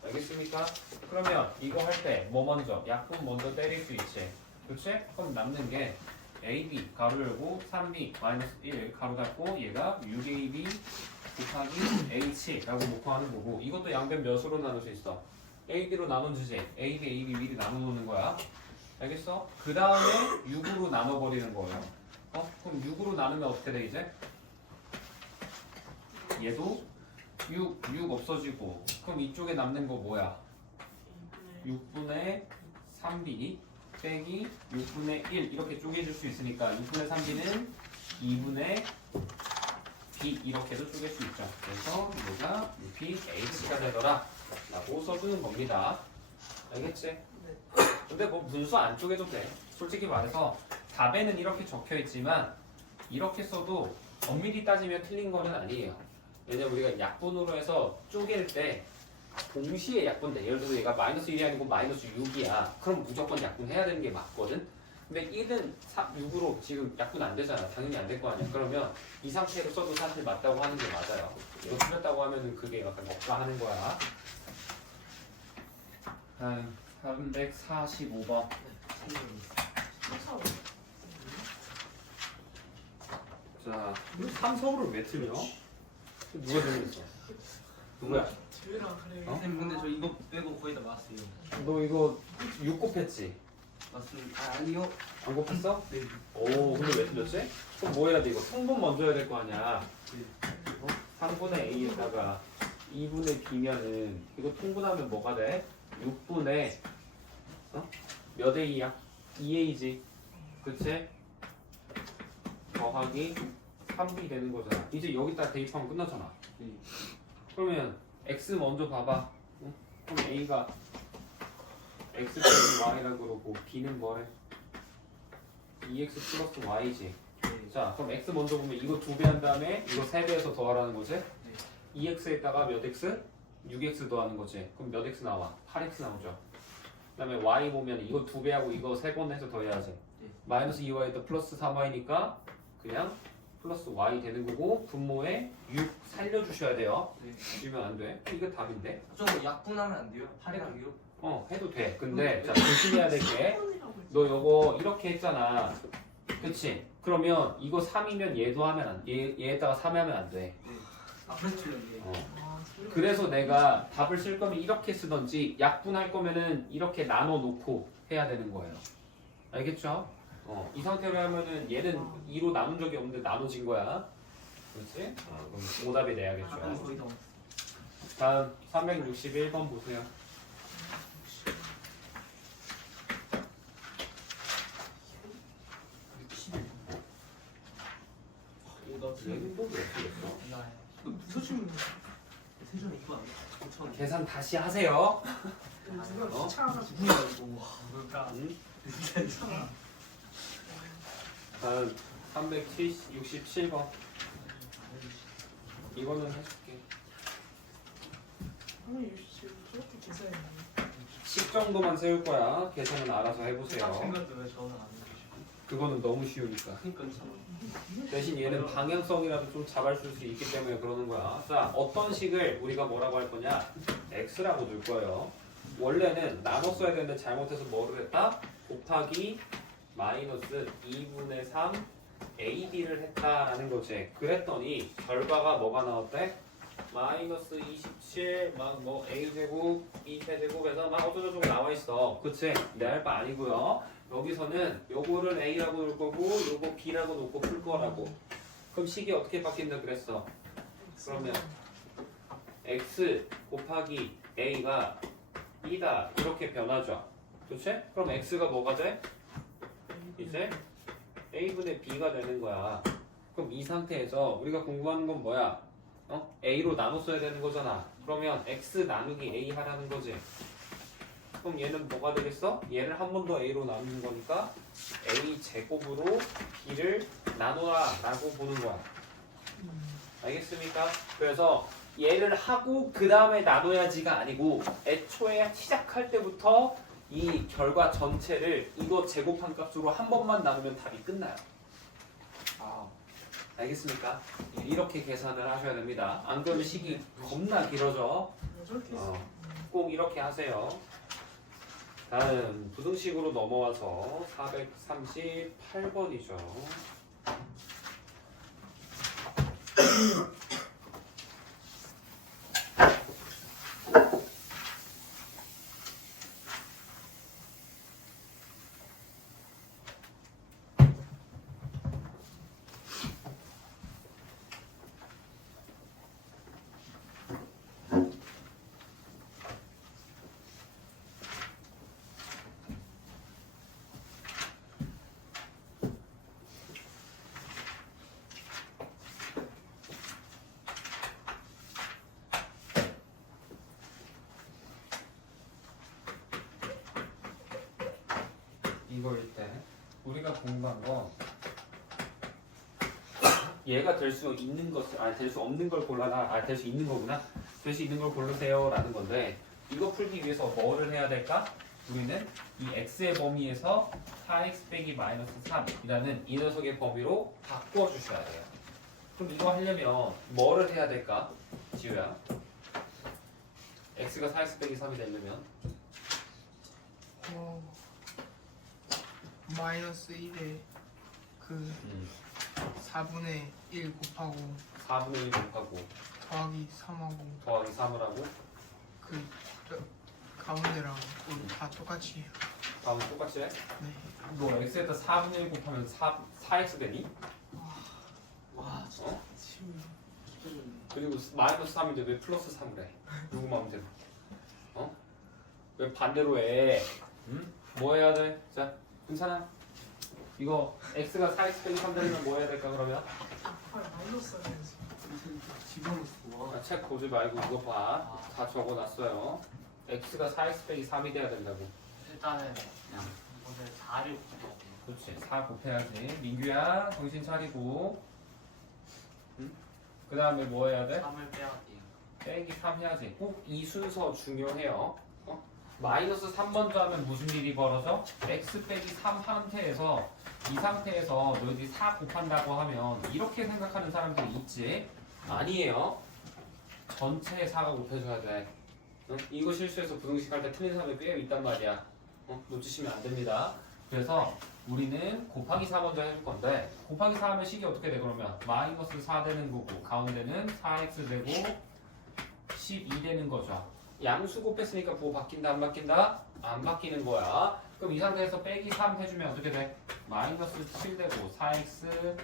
알겠습니까? 그러면 이거 할 때 뭐 먼저? 약분 먼저 때릴 수 있지. 그치? 그럼 남는 게 ab 가로 열고 3b 마이너스 1 가로 닫고 얘가 6ab 곱하기 h라고 놓고 하는 거고 이것도 양변 몇으로 나눌 수 있어? ab로 나눠주지. ab, ab 미리 나눠놓는 거야. 알겠어? 그 다음에 6으로 나눠버리는 거예요. 그럼 6으로 나누면 어떻게 돼 이제? 얘도 6 없어지고 그럼 이쪽에 남는 거 뭐야? 6분의 3b 빼기 6분의 1 이렇게 쪼개줄 수 있으니까 6분의 3b는 2분의 b 이렇게도 쪼갤 수 있죠. 그래서 이거가 UPH가 되더라 라고 써주는 겁니다. 알겠지? 근데 뭐 분수 안 쪼개도 돼. 솔직히 말해서 답에는 이렇게 적혀 있지만 이렇게 써도 엄밀히 따지면 틀린 거는 아니에요. 왜냐면 우리가 약분으로 해서 쪼갤 때 동시에 약분돼. 예를 들어서 얘가 마이너스 1이 아니고 마이너스 6이야. 그럼 무조건 약분해야 되는 게 맞거든. 근데 1은 6으로 지금 약분 안 되잖아. 당연히 안 될 거 아니야. 그러면 이 상태로 써도 사실 맞다고 하는 게 맞아요. 이거 틀렸다고 하면은 그게 약간 억까하는 거야. 345번. 자, 3서울을 왜 틀려? 누가 틀렸어? 누구야? 지우랑 그래. 어? 쌤 근데 저 이거 빼고 거의 다 맞았어요. 너 이거 6 곱했지? 맞습니다. 아니요. 안 곱했어? 네. 오, 근데 왜 틀렸지? 그럼 뭐 해야 돼? 이거 통분 먼저 해야 될 거 아니야. 네. 3분의 A에다가 2분의 B면은 이거 통분하면 뭐가 돼? 6분의 몇 A야? 2A지. 그치? 더하기 3B 되는 거잖아. 이제 여기다 대입하면 끝나잖아. 네. 그러면 X 먼저 봐봐. 응? 그럼 A가 X 플러스 Y라 그러고 B는 뭐래? 2X 플러스 Y지. 네. 자, 그럼 X 먼저 보면 이거 2배 한 다음에 이거 3배에서 더하라는 거지? 2X에다가 몇 X? 6X 더하는 거지. 그럼 몇 X 나와? 8X 나오죠. 그 다음에 Y 보면 이거 2배하고 이거 3번 해서 더해야지. 마이너스 2Y에다 플러스 3Y니까 그냥 플러스 Y 되는 거고 분모에 6 살려주셔야 돼요. 네. 주면 안 돼. 이게 답인데? 저 약분하면 안 돼요? 8이랑 6? 해도 돼. 근데 자, 조심해야 될 게 너 요거 이렇게 했잖아. 그치? 그러면 이거 3이면 얘도 하면 안 돼. 얘에다가 3 하면 안 돼. 네. 앞에 틀렸네. 그래서 내가 답을 쓸 거면 이렇게 쓰던지 약분할 거면은 이렇게 나눠 놓고 해야 되는 거예요. 알겠죠? 이 상태로 하면은 얘는 2로 나눈 적이 없는데 나눠진 거야. 그렇지? 그럼 오답이 아, 돼야겠죠. 거의 다 다음 361번 보세요. 얘는 또왜 틀렸어? 서준 세준이 이거 아니야? 계산 다시 하세요. 누가 귀찮아가지고. 누구야 이거? 와 뭘까? 응? 괜찮아. 다음 367번. 이거는 해줄게. 아니 지금 저렇게 계산했네. 10 정도만 세울 거야. 계산은 알아서 해보세요. 생각도 왜 저는 안 해주시고? 그거는 너무 쉬우니까. 그러니까 참. 대신 얘는 방향성이라도 좀 잡아줄 수 있기 때문에 그러는 거야. 자, 어떤 식을 우리가 뭐라고 할 거냐? X라고 줄 거예요. 원래는 나눠 써야 되는데 잘못해서 뭐를 했다? 곱하기 마이너스 2분의 3 AB를 했다라는 거지. 그랬더니 결과가 뭐가 나왔대? 마이너스 27 막 뭐 A제곱, B세제곱에서 막 어쩌고저쩌고 나와 있어. 그치? 내 할 바 아니고요. 여기서는 요거를 A라고 놓을 거고 요거 B라고 놓고 풀 거라고. 그럼 식이 어떻게 바뀐다 그랬어? 그러면 X 곱하기 A가 B다 이렇게 변하죠. 그치? 그럼 X가 뭐가 돼? 이제 A분의 B가 되는 거야. 그럼 이 상태에서 우리가 공부하는 건 뭐야? A로 나눠 써야 되는 거잖아. 그러면 X 나누기 A 하라는 거지. 그럼 얘는 뭐가 되겠어? 얘를 한 번 더 A로 나누는 거니까 A 제곱으로 B를 나누라 라고 보는 거야. 알겠습니까? 그래서 얘를 하고 그 다음에 나눠야지가 아니고 애초에 시작할 때부터 이 결과 전체를 이거 제곱한 값으로 한 번만 나누면 답이 끝나요. 알겠습니까? 이렇게 계산을 하셔야 됩니다. 안 그러면 식이 겁나 길어져. 저렇게 꼭 이렇게 하세요. 다음 부등식으로 넘어와서 438번이죠. 이거일 때 우리가 공부한 거 얘가 될 수 있는 것을 될 수 없는 걸 골라라. 될 수 있는 거구나. 될 수 있는 걸 고르세요라는 건데 이거 풀기 위해서 뭐를 해야 될까? 우리는 이 x의 범위에서 4x 빼기 마이너스 3이라는 이 녀석의 범위로 바꿔 주셔야 돼요. 그럼 이거 하려면 뭐를 해야 될까? 지우야. x가 4x 빼기 3이 되려면 마이너스 1에 그 4분의 1 곱하고 4분의 1 곱하고 더하기 3하고 더하기 3을 하고 그 가운데랑 다 똑같이 해요. 다음은 똑같이 해? 네. 너 x에다 4분의 1 곱하면 4x 되니? 와 진짜 어? 침 기절했네. 그리고 마이너스 3인데 왜 플러스 3을 해? 누구 마음대로? 어? 왜 반대로 해? 응? 뭐 해야 돼? 자, 괜찮아. 이거 x가 4x 빼기 3 되려면 뭐 해야 될까 그러면? 마이너스 해야지. 집어넣었어. 책 보지 말고 이거 봐. 다 적어놨어요. x가 4x 빼기 3이 돼야 된다고. 일단은 그냥 이거를 4를 곱하고 그렇지. 4 곱해야지. 민규야, 정신 차리고. 응? 그 다음에 뭐 해야 돼? 3을 빼야 돼요. 빼기 3 해야지. 꼭 이 순서 중요해요. 마이너스 3 먼저 하면 무슨 일이 벌어져? x 빼기 3 상태에서 이 상태에서 너희들이 4 곱한다고 하면 이렇게 생각하는 사람들이 있지? 아니에요. 전체에 4가 곱해줘야 돼. 응? 이거 실수해서 부등식 할 때 틀린 사람이 꽤 있단 말이야. 놓치시면 안 됩니다. 그래서 우리는 곱하기 4 먼저 해줄 건데 곱하기 4 하면 식이 어떻게 돼 그러면? 마이너스 4 되는 거고 가운데는 4x 되고 12 되는 거죠. 양수 곱했으니까 부호 바뀐다 안 바뀐다? 안 바뀌는 거야. 그럼 이 상태에서 빼기 3 해주면 어떻게 돼? 마이너스 7 되고 4x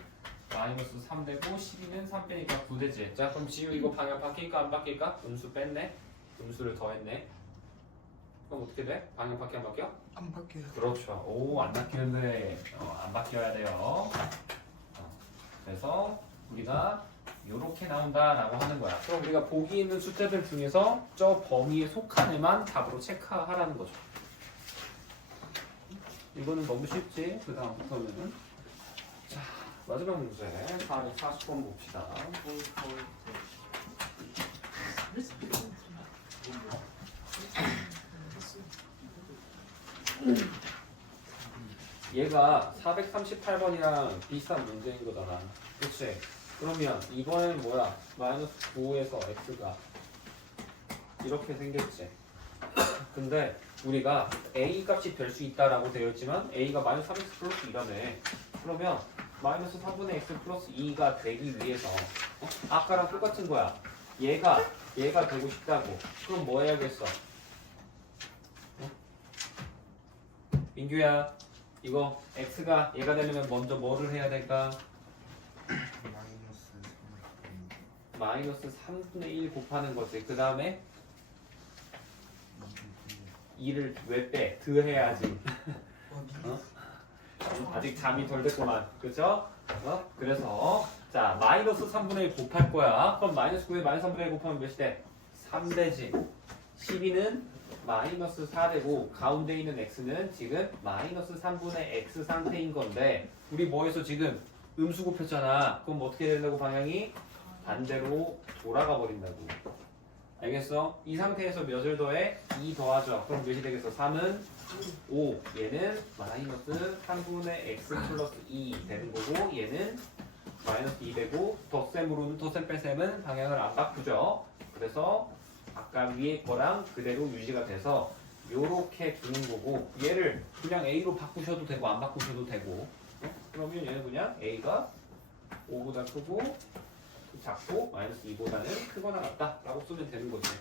마이너스 3 되고 12는 3 빼니까 9 되지. 자 그럼 지우 이거 방향 바뀔까 안 바뀔까? 음수 뺐네. 음수를 더했네. 그럼 어떻게 돼? 방향 바뀌어 안 바뀌어? 안 바뀌어요. 그렇죠. 오, 안 바뀌는데 안 바뀌어야 돼요. 그래서 우리가 이렇게 나온다라고 하는 거야. 그럼 우리가 보기 있는 숫자들 중에서 저 범위에 속한 애만 답으로 체크하라는 거죠. 이거는 너무 쉽지? 그 다음부터는 자 마지막 문제 440번 봅시다. 얘가 438번이랑 비슷한 문제인 거잖아. 그치? 그러면 이번엔 뭐야? 마이너스 9에서 x가 이렇게 생겼지. 근데 우리가 a 값이 될 수 있다라고 되어 있지만 a가 마이너스 3x 플러스 2라네. 그러면 마이너스 4분의 x 플러스 2가 되기 위해서 아까랑 똑같은 거야. 얘가 되고 싶다고. 그럼 뭐 해야겠어? 민규야, 이거 x가 얘가 되려면 먼저 뭐를 해야 될까? 마이너스 3분의 1 곱하는 거지. 그 다음에 2를 왜 빼? 더해야지. 아직 잠이 덜 됐구만. 그죠? 그래서 자 마이너스 3분의 1 곱할 거야. 그럼 마이너스 9에 마이너스 3분의 1 곱하면 몇이 돼? 3되지. 12는 마이너스 4되고 가운데 있는 x는 지금 마이너스 3분의 x 상태인 건데 우리 뭐해서 지금 음수 곱했잖아. 그럼 어떻게 된다고 방향이? 반대로 돌아가 버린다고. 알겠어? 이 상태에서 몇을 더해? 2 더하죠. 그럼 몇이 되겠어? 3은 5. 얘는 마이너스 3분의 x 플러스 2 되는 거고 얘는 마이너스 2 되고 덧셈으로는 덧셈 뺄셈은 방향을 안 바꾸죠. 그래서 아까 위에 거랑 그대로 유지가 돼서 요렇게 두는 거고 얘를 그냥 a로 바꾸셔도 되고 안 바꾸셔도 되고 그러면 얘는 그냥 a가 5보다 크고 작고 마이너스 2보다는 크거나 같다 라고 쓰면 되는 거지.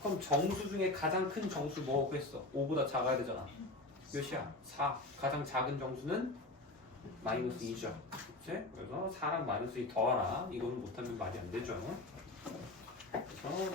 그럼 정수 중에 가장 큰 정수 뭐라고 했어? 5보다 작아야 되잖아. 몇이야? 4. 가장 작은 정수는 마이너스 2죠. 그치? 그래서 4랑 마이너스 2 더하라. 이거는 못하면 말이 안 되죠. 그래서